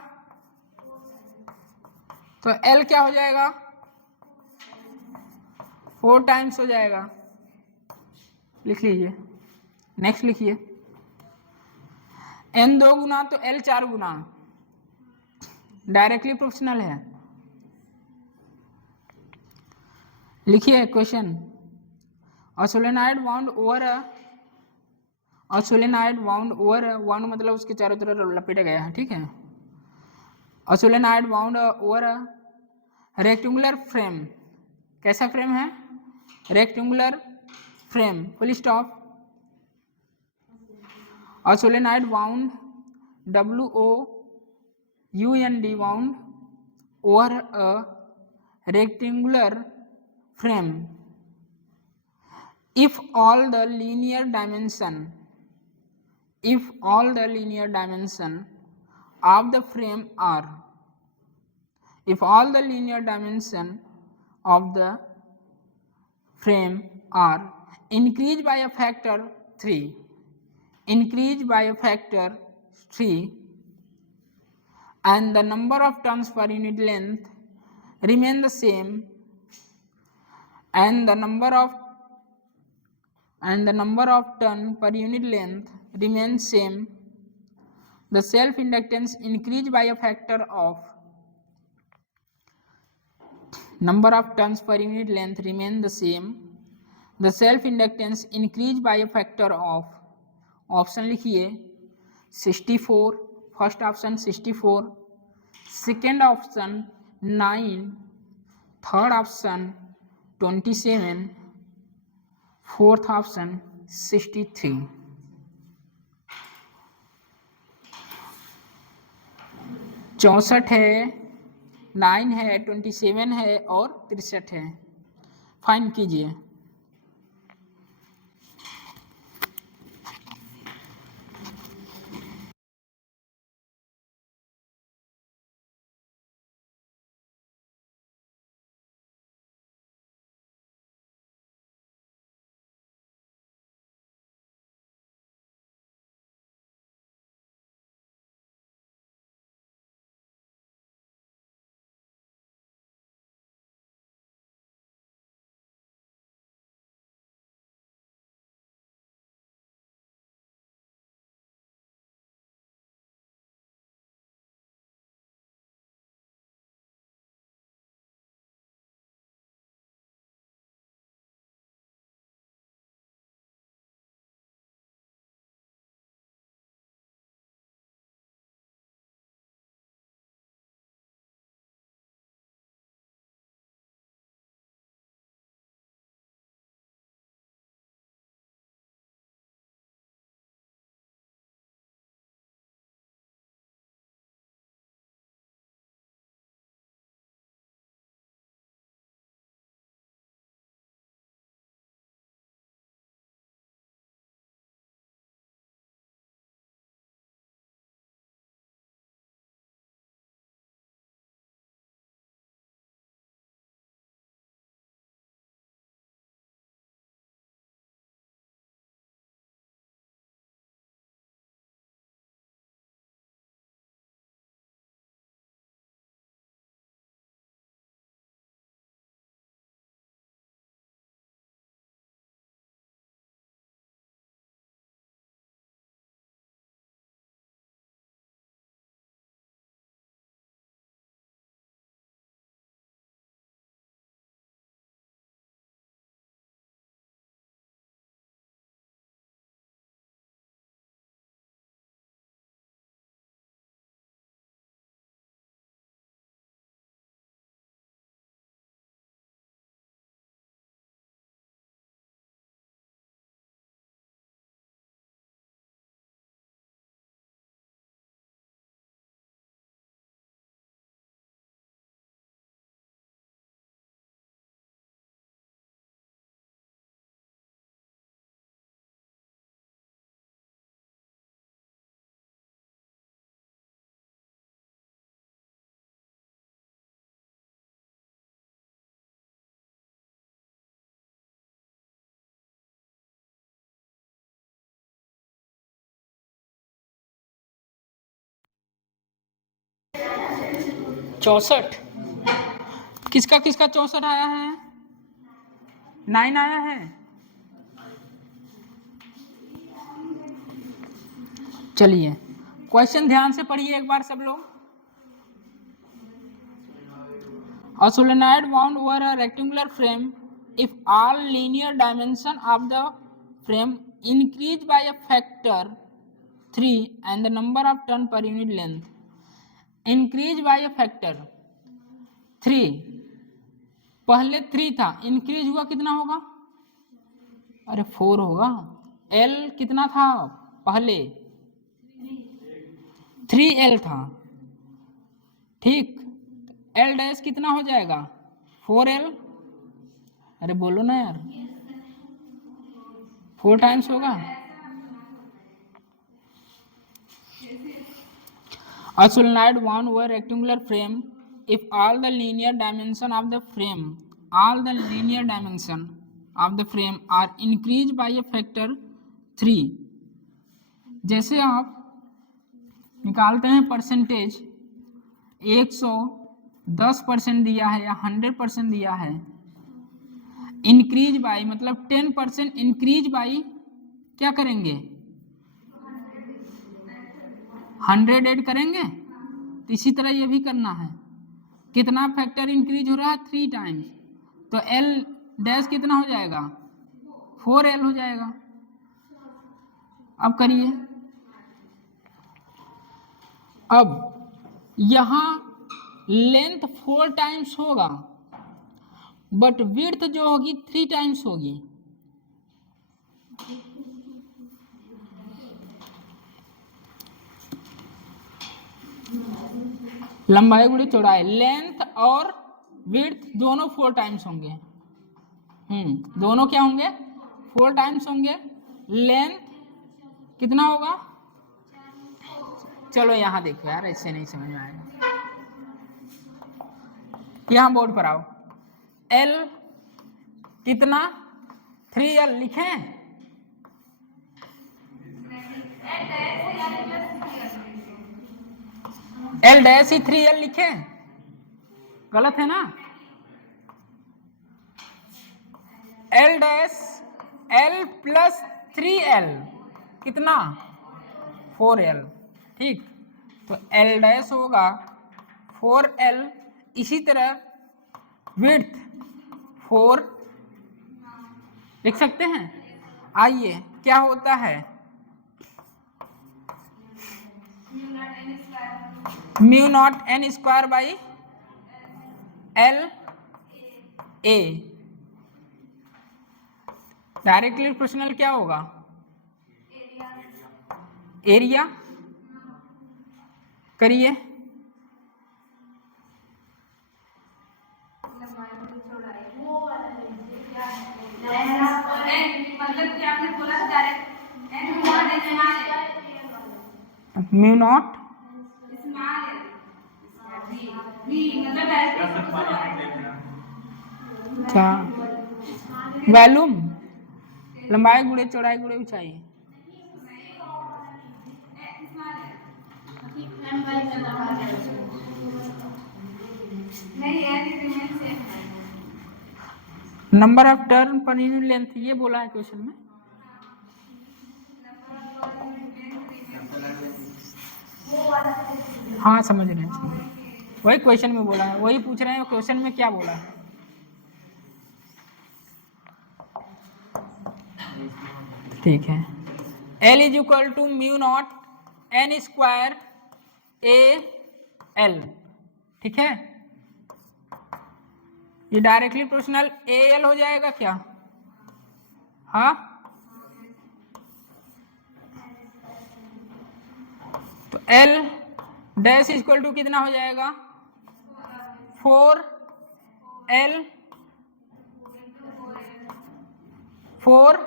तो L क्या हो जाएगा, 4 टाइम्स हो जाएगा। लिख लीजिए। नेक्स्ट लिखिए, N 2 गुना तो L 4 गुना, डायरेक्टली प्रोपोर्शनल है। लिखिए question, a solenoid wound over wound मतलब उसके चारों तरफ लपेटा गया है, ठीक है। A solenoid wound over rectangular frame, कैसा फ्रेम है, rectangular frame, full stop. A solenoid wound WOUND wound over a rectangular frame if all the linear dimension of the frame are, if all the linear dimension of the frame are increased by a factor 3, and the number of turns per unit length remain the same, and the number of turn per unit length remains same, the self inductance increased by a factor of, number of turns per unit length remain the same, the self inductance increased by a factor of, option लिखिए 64, first option 64, second option 9, third option 27, fourth option 63। 64 है, 9 है, 27 है और 63 है। फाइन कीजिए। 64। किसका किसका 64 आया है? 9 आया है। चलिए क्वेश्चन ध्यान से पढ़िए एक बार सब लोग। A solenoid wound over a rectangular frame if all linear dimension of the frame increase by a factor 3 and the number of turn per unit length increase by a factor 3। पहले 3 था, इंक्रीज हुआ कितना होगा? अरे 4 होगा। L कितना था पहले? 3L था, ठीक। L डैश कितना हो जाएगा? 4L। अरे बोलो ना यार, 4 टाइम्स होगा। A solenoid wound over rectangular frame if all the linear dimension of the frame are increased by a factor 3। जैसे आप निकालते हैं परसेंटेज, 110% दिया है या 100% दिया है, इंक्रीज बाई मतलब 10% इंक्रीज बाई क्या करेंगे? 100 ऐड करेंगे। तो इसी तरह ये भी करना है। कितना फैक्टर इंक्रीज हो रहा है? 3 टाइम्स। तो L डैश कितना हो जाएगा? 4L हो जाएगा। अब करिए। अब यहां लेंथ 4 टाइम्स होगा बट विड्थ जो होगी 3 टाइम्स होगी। लंबाई गुणी चौड़ाई, लेंथ और विड्थ दोनों 4 टाइम्स होंगे। दोनों क्या होंगे? 4 टाइम्स होंगे। लेंथ कितना होगा? चलो यहां देखो यार, ऐसे नहीं समझ में आएगा। यहां बोर्ड पर आओ। L कितना? 3L लिखें। L डैश ही 3L लिखें, गलत है ना? L dash L plus 3L कितना? 4L, ठीक। तो L डैश होगा 4L। इसी तरह विड्थ 4 लिख सकते हैं। आइए क्या होता है? Mu naught n square by L A। Directly proportional क्या होगा? एरिया। करिए। म्यू नॉट क्या? वॉल्यूम, लंबाई गुणे चौड़ाई गुणे ऊंचाई। Number of turn per unit length ये बोला है क्वेश्चन में। हाँ समझ रहे हैं, वही क्वेश्चन में बोला है, वही पूछ रहे हैं क्वेश्चन में क्या बोला है। ठीक है। L is equal to mu naught n square AL, ठीक है। ये डायरेक्टली प्रोपोर्शनल AL हो जाएगा क्या? हाँ, तो L डैश इक्वल टू कितना हो जाएगा? 4L 4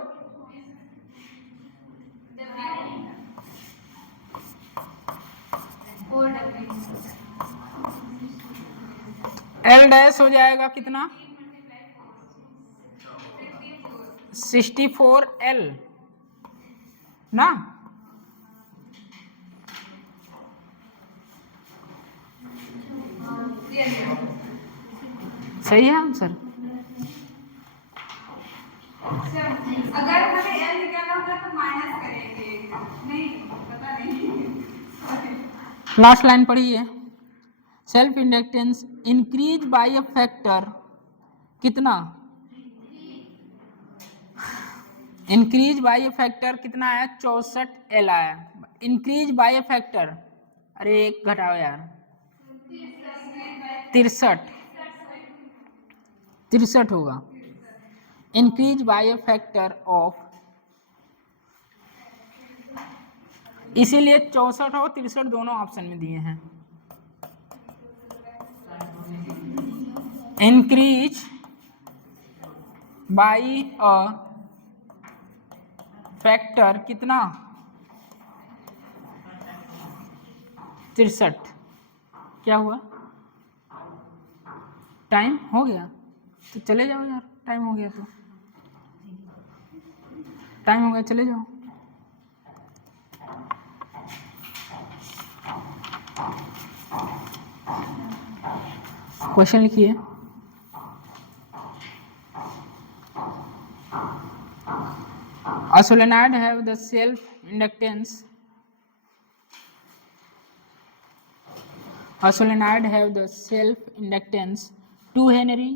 L डैश हो जाएगा कितना? 64L ना। सही है आंसर। अगर हमें एल निकालना होगा तो माइनस करेंगे, नहीं पता नहीं। लास्ट लाइन पढ़िए, self inductance increase by a factor कितना, इंक्रीज बाय अ फैक्टर कितना आया, 64 एल आया। इंक्रीज बाय अ फैक्टर, अरे एक घटाओ यार, 63 होगा। Increase by a factor of, इसीलिए 64 और 63 दोनों ऑप्शन में दिए हैं। इंक्रीज बाय अ फैक्टर कितना, 63। क्या हुआ, टाइम हो गया तो चले जाओ यार, टाइम हो गया तो टाइम हो गया, चले जाओ। क्वेश्चन लिखिए, a solenoid have the self inductance, a solenoid have the self inductance 2 Henry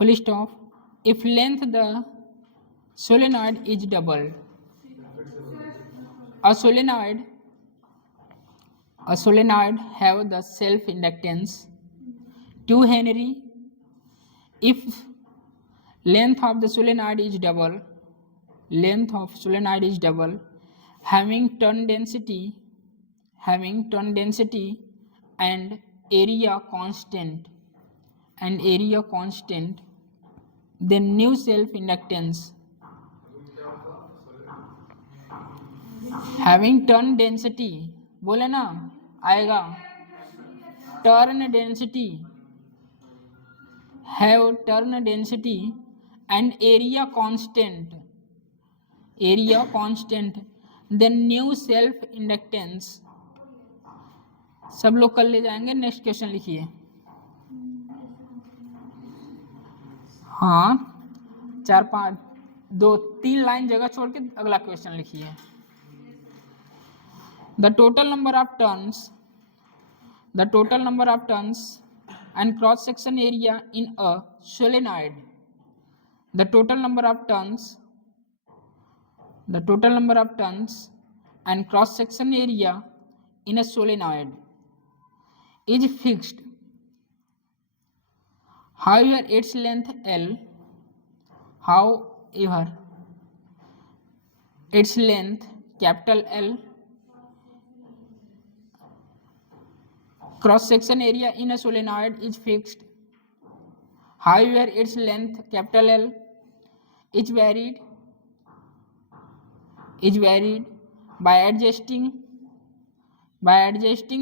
full stop if length the solenoid is doubled. A solenoid have the self inductance 2 Henry if length of the solenoid is double, length of solenoid is double, having turn density and area constant, then new self inductance having turn density, बोले ना आएगा, turn density, have turn density and area constant, then new self inductance। सब लोग कल ले जाएंगे। नेक्स्ट क्वेश्चन लिखिए, हाँ 4-5-2-3 लाइन जगह छोड़ के अगला क्वेश्चन लिखिए। The total number of turns and cross section area in a solenoid, the total number of turns and cross section area in a solenoid is fixed, however its length L, capital L, cross section area in a solenoid is fixed, however its length capital L is varied by adjusting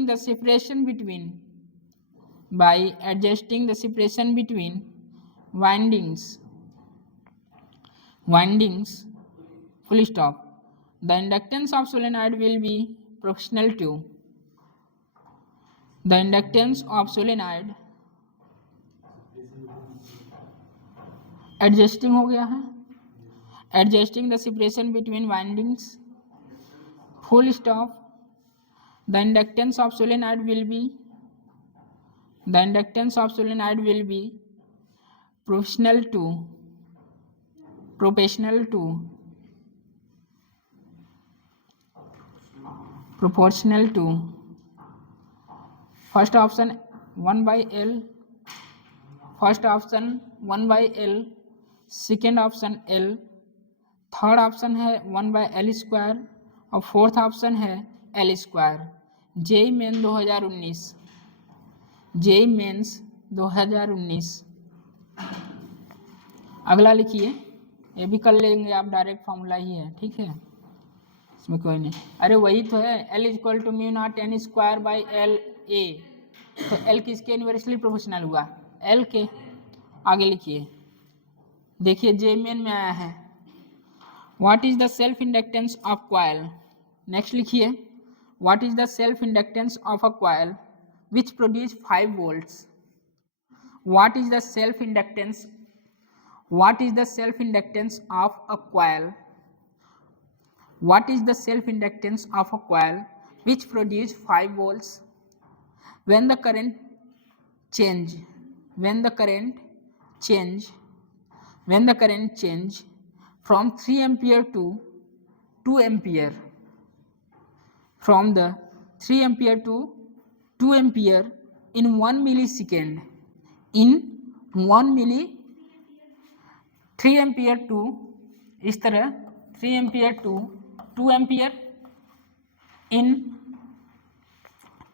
the separation between windings full stop. The inductance of solenoid will be proportional to the inductance of solenoid, adjusting हो गया है, adjusting the separation between windings full stop. The inductance of solenoid will be proportional to first option 1 by L, second option L, third option है 1 by L स्क्वायर और फोर्थ ऑप्शन है L स्क्वायर। JEE Main 2019। अगला लिखिए, ये भी कर लेंगे आप, डायरेक्ट फॉर्मूला ही है, ठीक है, इसमें कोई नहीं। अरे वही तो है, L equal to mu naught N square by L A, तो L किसके इन्वर्सली प्रोपोर्शनल हुआ, L के। आगे लिखिए, देखिए जे मेन में आया है, what is the self inductance of coil. Next लिखिए, what is the self inductance of a coil. which produce 5 volts. What is the self inductance? What is the self inductance of a coil? What is the self inductance of a coil which produce 5 volts? When the current change from 3 ampere to 2 ampere, from the 3 ampere to 2 ampere in 1 millisecond, in 1 milli 3 ampere to इस तरह 3 ampere to 2 ampere in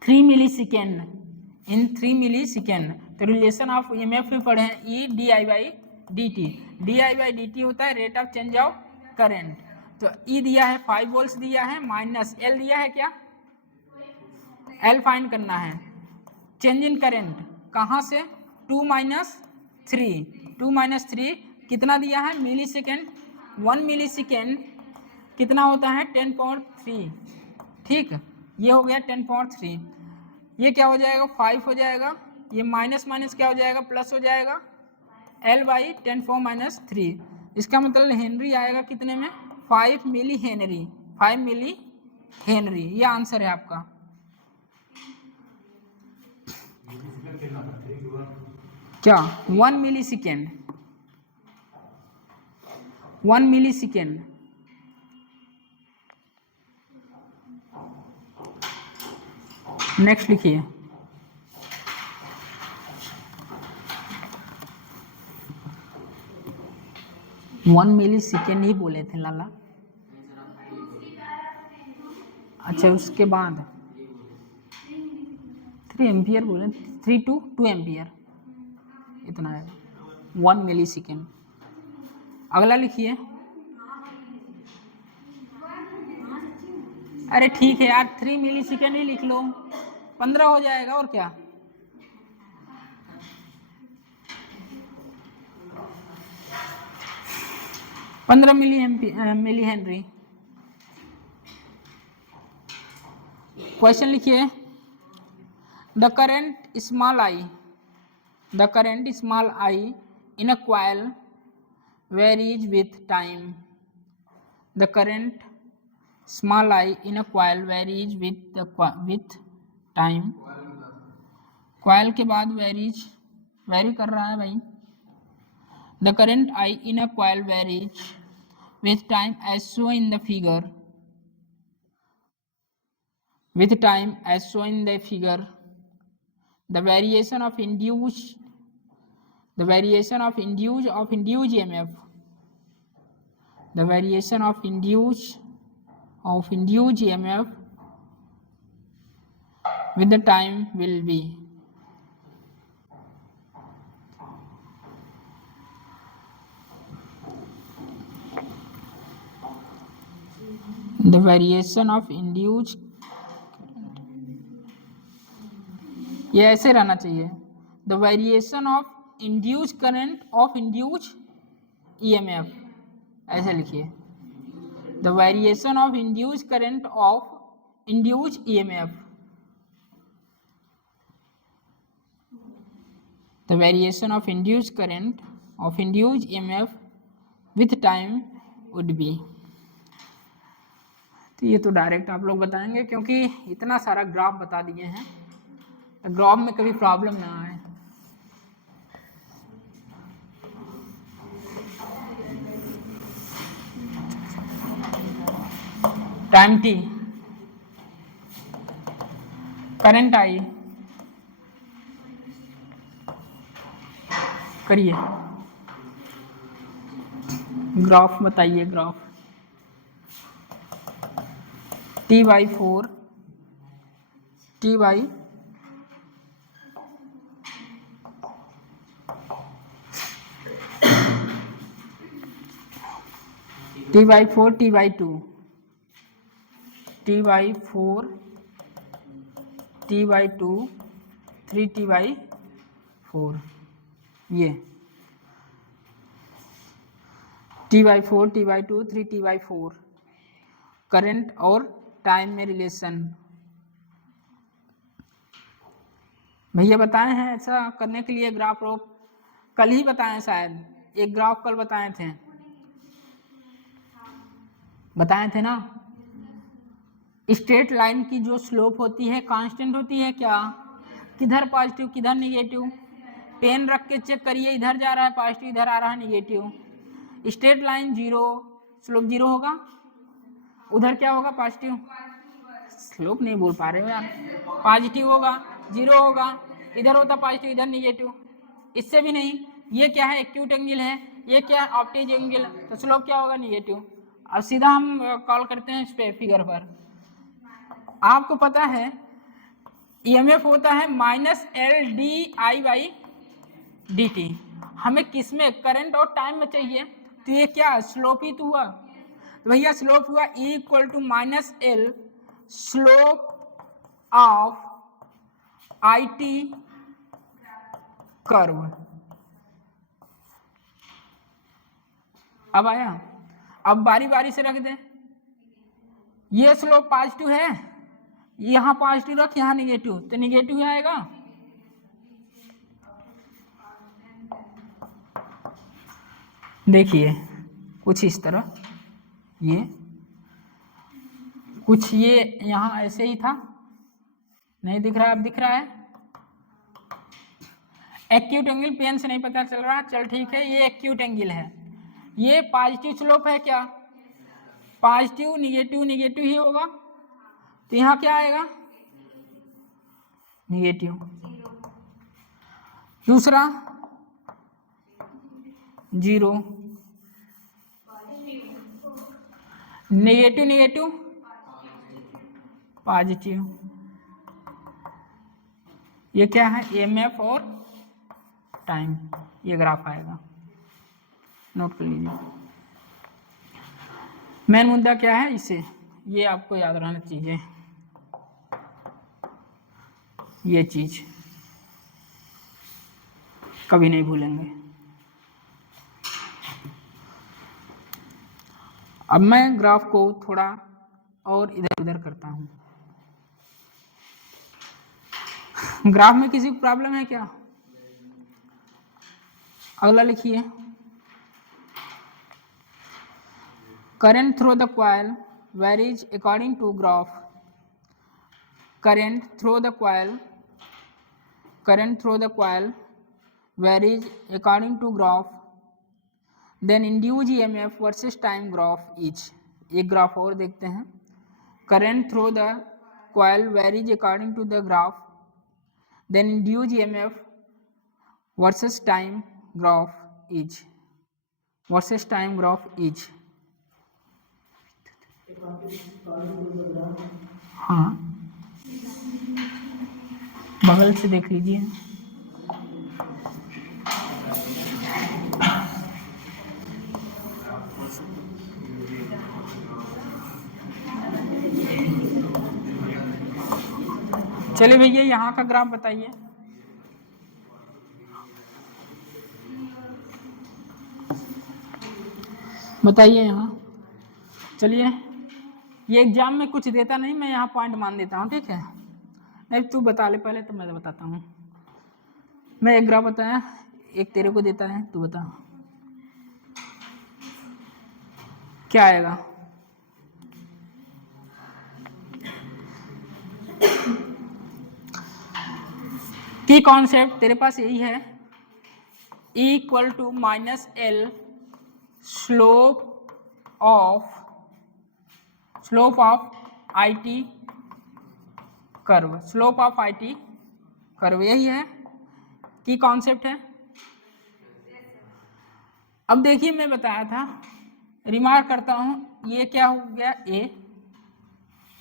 3 millisecond, in 3 millisecond. तो रिलेशन ऑफ ईएमएफ में पढ़े हैं E D I by d T. D I by d T होता है rate of change of current. तो ई दिया है 5 वोल्ट्स दिया है, माइनस एल दिया है, क्या एल फाइंड करना है. चेंज इन करंट कहाँ से 2 माइनस 3 कितना दिया है मिली सेकेंड. 1 मिली सेकेंड कितना होता है 10.3. ठीक, ये हो गया 10.3. ये क्या हो जाएगा 5 हो जाएगा. ये माइनस माइनस क्या हो जाएगा प्लस हो जाएगा L बाई 10⁻³ इसका मतलब हेनरी आएगा कितने में 5 मिली हेनरी. 5 मिली हेनरी ये आंसर है आपका. क्या 1 मिली सेकेंड. 1 मिली सेकेंड. नेक्स्ट लिखिए. वन मिली सेकेंड ही बोले थे लाला. अच्छा उसके बाद 3 एम्पियर बोले, 3 to 2 एम्पियर इतना है 1 मिली सेकेंड. अगला लिखिए. अरे ठीक है यार 3 मिली सेकेंड ही लिख लो 15 हो जाएगा और क्या. पंद्रह मिली हेनरी. क्वेश्चन लिखिए. The current small I in a coil varies with time. The current small I in a coil varies with time. Coil के बाद वेरी कर रहा है भाई. The current I in a coil varies with time as shown in the figure. With time as shown in the figure, the variation of induced EMF. The variation of induced EMF with the time will be. The variation of induced, ये ऐसे रहना चाहिए. The variation of induced current of induced EMF ऐसे लिखिए. The variation of induced current of induced EMF. The variation of induced current of induced EMF with time would be. तो ये तो डायरेक्ट आप लोग बताएंगे क्योंकि इतना सारा ग्राफ बता दिए हैं, तो ग्राफ में कभी प्रॉब्लम ना आए. टाइम टी, करंट आई, करिए ग्राफ बताइए. Graph T/4 T/4 T/2 T/4 T/2 3T/4 ये T/4 T/2 3T/4 करंट और टाइम में रिलेशन. भैया बताए हैं ऐसा करने के लिए ग्राफ रो, कल ही बताए शायद, एक ग्राफ कल बताए थे, बताए थे ना। स्ट्रेट लाइन की जो स्लोप होती है कांस्टेंट होती है क्या, किधर पॉजिटिव किधर निगेटिव, पेन रख के चेक करिए, इधर जा रहा है पॉजिटिव इधर आ रहा है negative. Straight line zero, slope zero होगा, उधर क्या होगा पॉजिटिव, स्लोप नहीं बोल पा रहे हो यार, पॉजिटिव होगा, जीरो होगा, इधर होता पॉजिटिव इधर निगेटिव। इससे भी नहीं, ये क्या है एक्यूट एंगल है, ये क्या है ऑप्टिज एंगल, तो स्लोप क्या होगा निगेटिव। अब सीधा हम कॉल करते हैं इस पे फिगर पर। आपको पता है ईएमएफ होता है -LdI/dt, हमें किसमें करंट और टाइम में चाहिए, तो ये क्या स्लोप ही तो हुआ, तो भैया स्लोप हुआ E = -L slope of IT curve. अब आया, अब बारी बारी से रख दें, ये स्लोप पॉजिटिव है, यहाँ पॉजिटिव रख यहाँ निगेटिव, तो निगेटिव ही आएगा। देखिए कुछ इस तरह, ये कुछ ये यहाँ ऐसे ही था, नहीं दिख रहा, अब दिख रहा है। एक्यूट एंगल पेन से नहीं पता चल रहा, चल ठीक है, ये एक्यूट एंगल है, ये पॉजिटिव स्लोप है क्या, पॉजिटिव निगेटिव निगेटिव ही होगा, तो यहाँ क्या आएगा निगेटिव। दूसरा जीरो, नेगेटिव नेगेटिव पॉजिटिव, ये क्या है EMF और टाइम, ये ग्राफ आएगा, नोट कर लीजिए। मेन मुद्दा क्या है इसे, ये आपको याद रहना चाहिए, ये चीज कभी नहीं भूलेंगे। अब मैं ग्राफ को थोड़ा और इधर उधर करता हूं। ग्राफ में किसी को प्रॉब्लम है क्या, अगला लिखिए। Current through the coil varies according to graph, current through the coil varies according to graph, then induced EMF versus time graph each। एक ग्राफ और देखते हैं, current through the coil varies according to the graph, then induced EMF versus time graph each, हाँ बगल से देख लीजिए। चलिए भैया यहाँ का ग्राफ बताइए, बताइए यहाँ। चलिए ये एग्जाम में कुछ देता नहीं, मैं यहाँ पॉइंट मान देता हूँ, ठीक है। नहीं तू बता ले पहले, तो मैं बताता हूँ। मैं एक ग्राफ बताया, एक तेरे को देता है, तू बता क्या आएगा। की कॉन्सेप्ट तेरे पास यही है, E = -L slope of IT curve, यही है की कॉन्सेप्ट है। अब देखिए मैं बताया था, रिमार्क करता हूं, ये क्या हो गया A,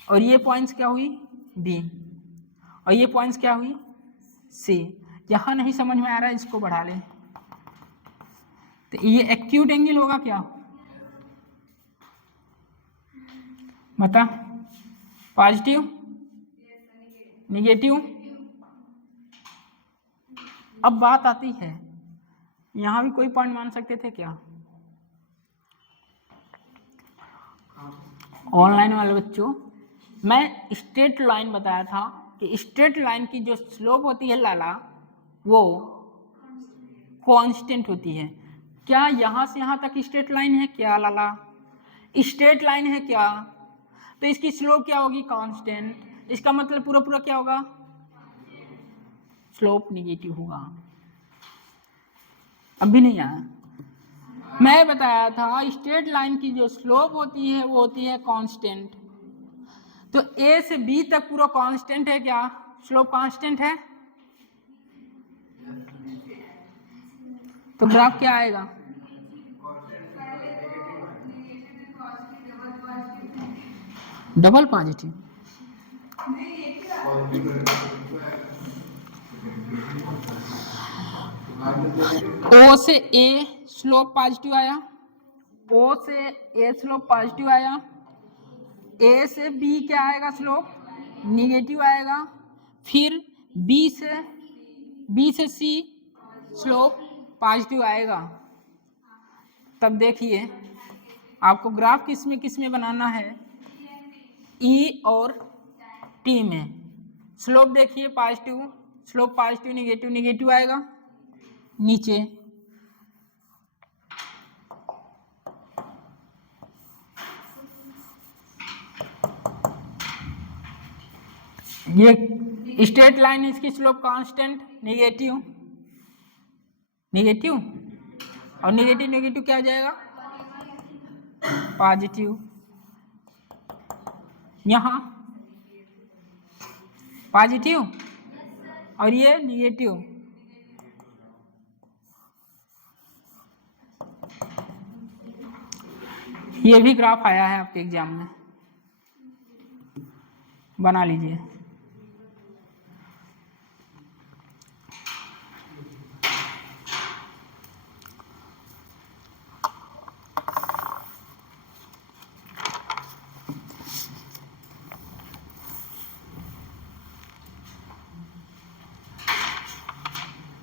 और ये पॉइंट्स क्या हुई B, और ये पॉइंट्स क्या हुई C। यहां नहीं समझ में आ रहा है, इसको बढ़ा ले, तो ये एक्यूट एंगल होगा क्या, बता, पॉजिटिव निगेटिव। अब बात आती है, यहां भी कोई पॉइंट मान सकते थे क्या, ऑनलाइन वाले बच्चों, मैं स्ट्रेट लाइन बताया था, कि स्ट्रेट लाइन की जो स्लोप होती है लाला वो कांस्टेंट होती है। क्या यहाँ से यहाँ तक स्ट्रेट लाइन है क्या लाला? स्ट्रेट लाइन है क्या? तो इसकी स्लोप क्या होगी? कांस्टेंट। इसका मतलब पूरा पूरा क्या होगा? स्लोप निगेटिव होगा। अभी नहीं आया? मैं बताया था स्ट्रेट लाइन की जो स्लोप होती है वो होती है कांस्टेंट। तो ए से बी तक पूरा कांस्टेंट है क्या? स्लोप कांस्टेंट है। तो ग्राफ क्या आएगा? Double positive. ओ से ए स्लोप पॉजिटिव आया, ओ से ए स्लोप पॉजिटिव आया, ए से बी क्या आएगा? स्लोप निगेटिव आएगा। फिर बी से सी स्लोप पॉजिटिव आएगा। तब देखिए आपको ग्राफ किस में बनाना है? ई और टी में। स्लोप देखिए positive, slope positive negative negative आएगा नीचे। ये स्ट्रेट लाइन इसकी स्लोप कांस्टेंट निगेटिव निगेटिव और निगेटिव निगेटिव क्या आ जाएगा? पॉजिटिव। यहाँ पॉजिटिव और ये निगेटिव। ये भी ग्राफ आया है आपके एग्जाम में, बना लीजिए।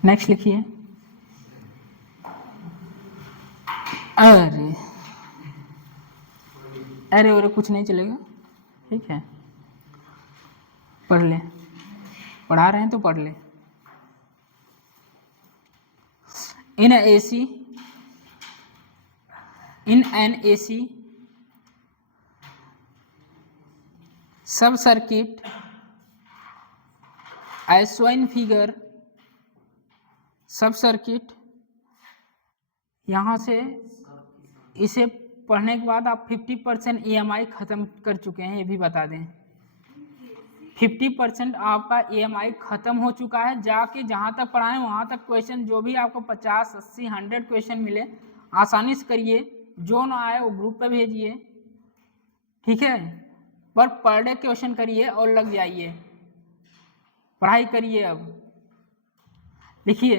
नेक्स्ट लिखिए। अरे अरे अरे कुछ नहीं चलेगा, ठीक है, पढ़ ले, पढ़ा रहे हैं तो पढ़ ले। इन एन AC सब circuit as shown in figure, सब सर्किट। यहाँ से इसे पढ़ने के बाद आप 50% EMI खत्म कर चुके हैं, ये भी बता दें। 50% आपका EMI खत्म हो चुका है। जाके जहाँ तक पढ़ाएं वहाँ तक क्वेश्चन, जो भी आपको 50, 80, 100 क्वेश्चन मिले आसानी से करिए। जो ना आए वो ग्रुप पे भेजिए, ठीक है। पर डे क्वेश्चन करिए और लग जाइए, पढ़ाई करिए। अब लिखिए,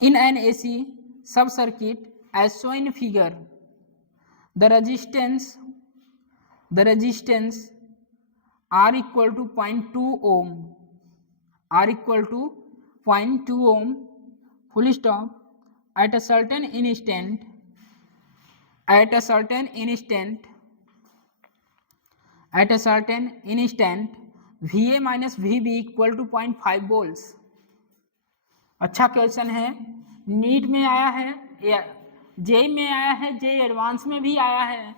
इन एन AC सब circuit as shown in figure, the resistance R equal to 0.2 ohm, R equal to 0.2 ohm, full stop, at a certain instant VA minus VB equal to 0.5 volts। अच्छा क्वेश्चन है, नीट में आया है, जेई में आया है, जेई एडवांस में भी आया है।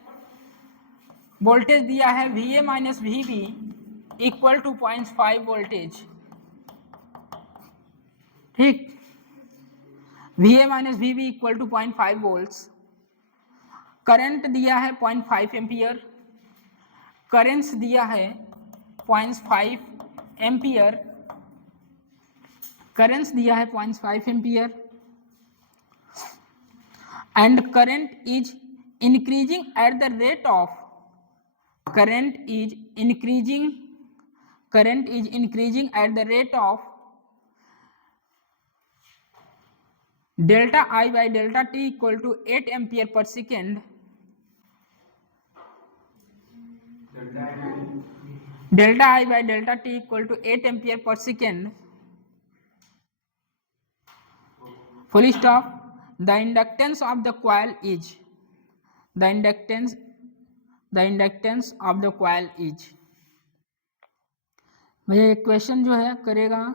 वोल्टेज दिया है VA minus VB equal to 0.5 voltage, ठीक। VA minus VB equal to 0.5 volts. Current दिया है 0.5 एम्पियर, करेंट्स दिया है 0.5 एम्पियर, करेंट्स दिया है 0.5 ampere, and current is increasing at the rate of delta I by delta t equal to 8 ampere per second, delta I by delta t equal to 8 ampere per second, full stop। The inductance of the coil is, the inductance of the coil is, भैया एक क्वेश्चन जो है करेगा,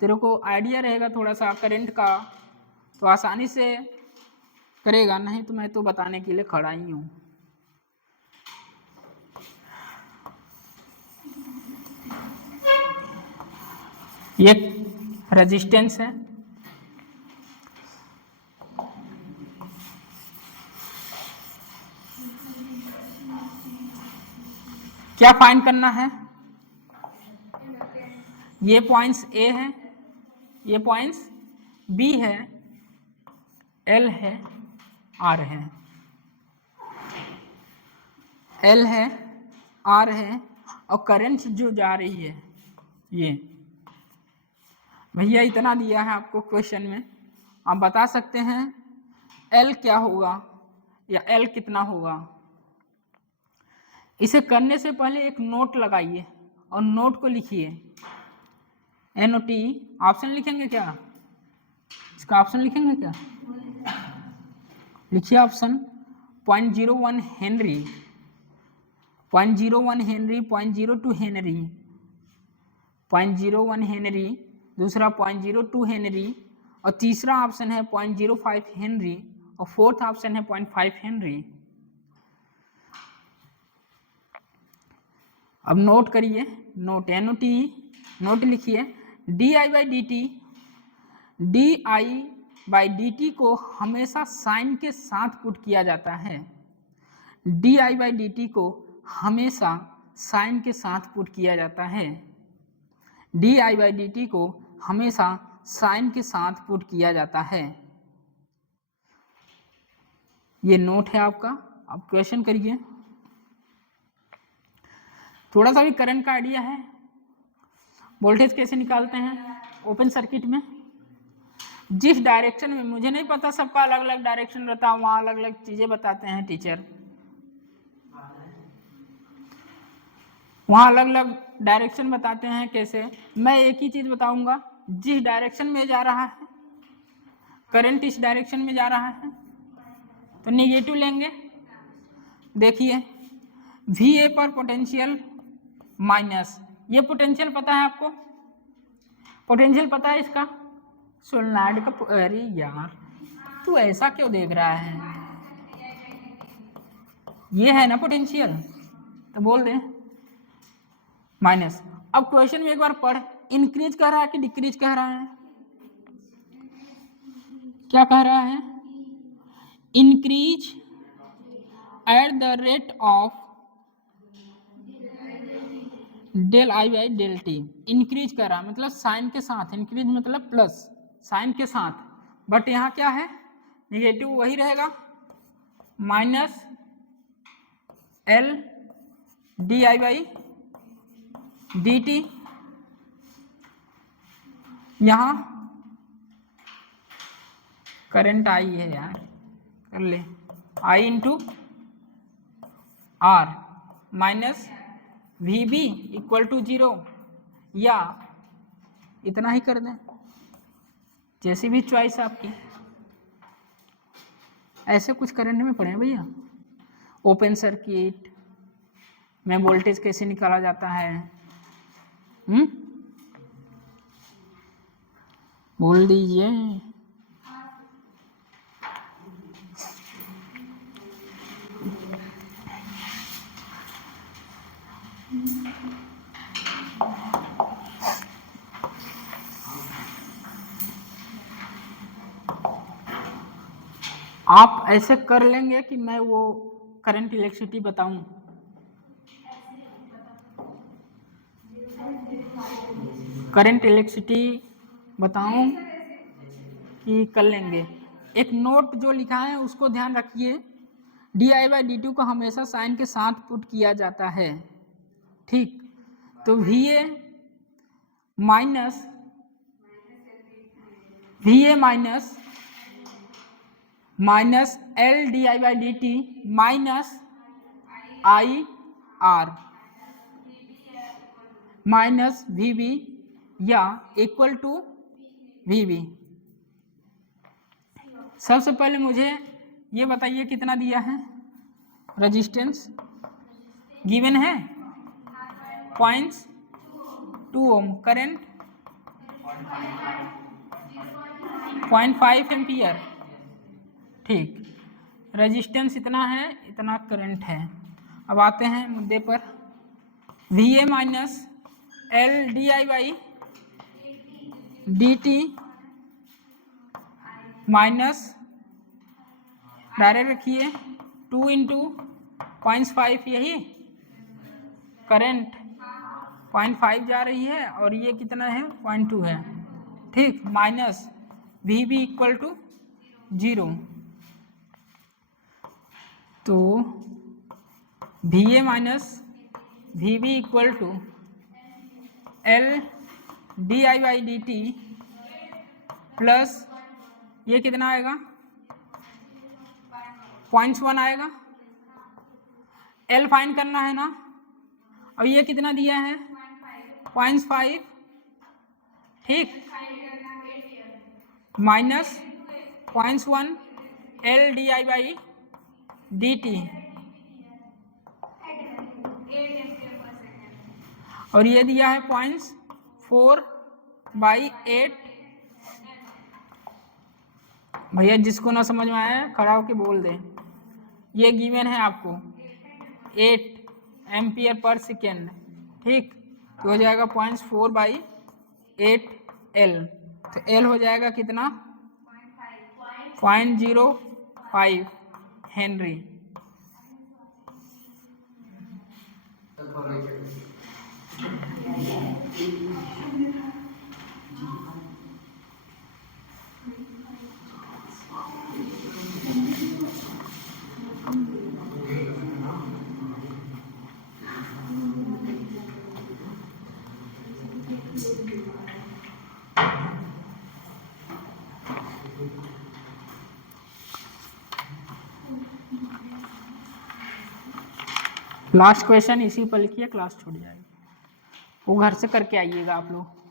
तेरे को आइडिया रहेगा थोड़ा सा करंट का तो आसानी से करेगा, नहीं तो मैं तो बताने के लिए खड़ा ही हूँ। ये रेजिस्टेंस है, क्या फाइंड करना है? ये पॉइंट्स ए है, ये पॉइंट्स बी है, एल है, आर है, एल है, आर है, और करंट जो जा रही है ये। भैया इतना दिया है आपको क्वेश्चन में, आप बता सकते हैं एल क्या होगा या एल कितना होगा। इसे करने से पहले एक नोट लगाइए और नोट को लिखिए, NOT। ऑप्शन लिखेंगे क्या? इसका ऑप्शन लिखेंगे क्या? लिखिए option 0.01 Henry, 0.01 Henry, 0.02 Henry, 0.01 Henry, दूसरा 0.02 हेनरी, और तीसरा ऑप्शन है 0.05 हेनरी, और फोर्थ ऑप्शन है 0.5 हेनरी। अब नोट करिए, नोट NOT, नोट लिखिए di/dt को हमेशा साइन के साथ पुट किया जाता है, di/dt को हमेशा साइन के साथ पुट किया जाता है, di/dt को हमेशा साइन के साथ पुट किया जाता है। ये नोट है आपका। अब क्वेश्चन करिए, थोड़ा सा भी करंट का आइडिया है, वोल्टेज कैसे निकालते हैं ओपन सर्किट में। जिस डायरेक्शन में, मुझे नहीं पता सबका अलग अलग डायरेक्शन रहता है, वहाँ अलग अलग चीज़ें बताते हैं टीचर, वहाँ अलग अलग डायरेक्शन बताते हैं कैसे। मैं एक ही चीज़ बताऊंगा, जिस डायरेक्शन में जा रहा है करंट, इस डायरेक्शन में जा रहा है तो नेगेटिव लेंगे। देखिए VA पर पोटेंशियल माइनस, ये पोटेंशियल पता है आपको, पोटेंशियल पता है इसका सोलेनॉइड का। अरे यार तू ऐसा क्यों देख रहा है, ये है ना पोटेंशियल, तो बोल दे माइनस। अब क्वेश्चन में एक बार पढ़, इंक्रीज कह रहा है कि डिक्रीज कह रहा है? क्या कह रहा है? Increase at the rate of del I by del t। Increase कर रहा है मतलब साइन के साथ, इंक्रीज मतलब प्लस साइन के साथ, बट यहाँ क्या है निगेटिव वही रहेगा, minus L di by dt। यहाँ करंट I है यार, कर ले I into R minus VB equal to 0, या इतना ही कर दें, जैसी भी चॉइस आपकी। ऐसे कुछ करंट में पढ़े भैया, ओपन सर्किट में वोल्टेज कैसे निकाला जाता है, बोल दीजिए। आप ऐसे कर लेंगे कि मैं वो करंट इलेक्ट्रिसिटी बताऊं? करंट इलेक्ट्रिसिटी बताऊं कि कर लेंगे? एक नोट जो लिखा है उसको ध्यान रखिए, di/dt को हमेशा साइन के साथ पुट किया जाता है, ठीक। तो VA minus L di/dt minus IR minus VB या इक्वल टू VB। सबसे पहले मुझे ये बताइए कितना दिया है रेजिस्टेंस, गिवन है पॉइंट्स 2 ओम, करंट 0.5 एम्पियर, ठीक। रेजिस्टेंस इतना है, इतना करंट है। अब आते हैं मुद्दे पर, VA minus LdI/dt minus, direct रखिए 2 इंटू 0.5, यही करंट 0.5 जा रही है और ये कितना है 0.2 है, ठीक, माइनस VB इक्वल टू 0। तो VA minus VB equal to LdI/dt plus ये कितना आएगा 0.1 आएगा। L फाइंड करना है ना, और ये कितना दिया है 0.5, ठीक, माइनस 0.1 LdI/dt और ये दिया है 0.4/8। भैया जिसको ना समझ में आया खड़ा होके बोल दें। ये गिवन है आपको 8 एम्पियर पर सेकेंड, ठीक, तो हो जाएगा 0.4/8 L, तो L हो जाएगा कितना 0.05 हेनरी। लास्ट क्वेश्चन इसी पर लिखिए, क्लास छूट जाएगी। वो घर से करके आइएगा आप लोग।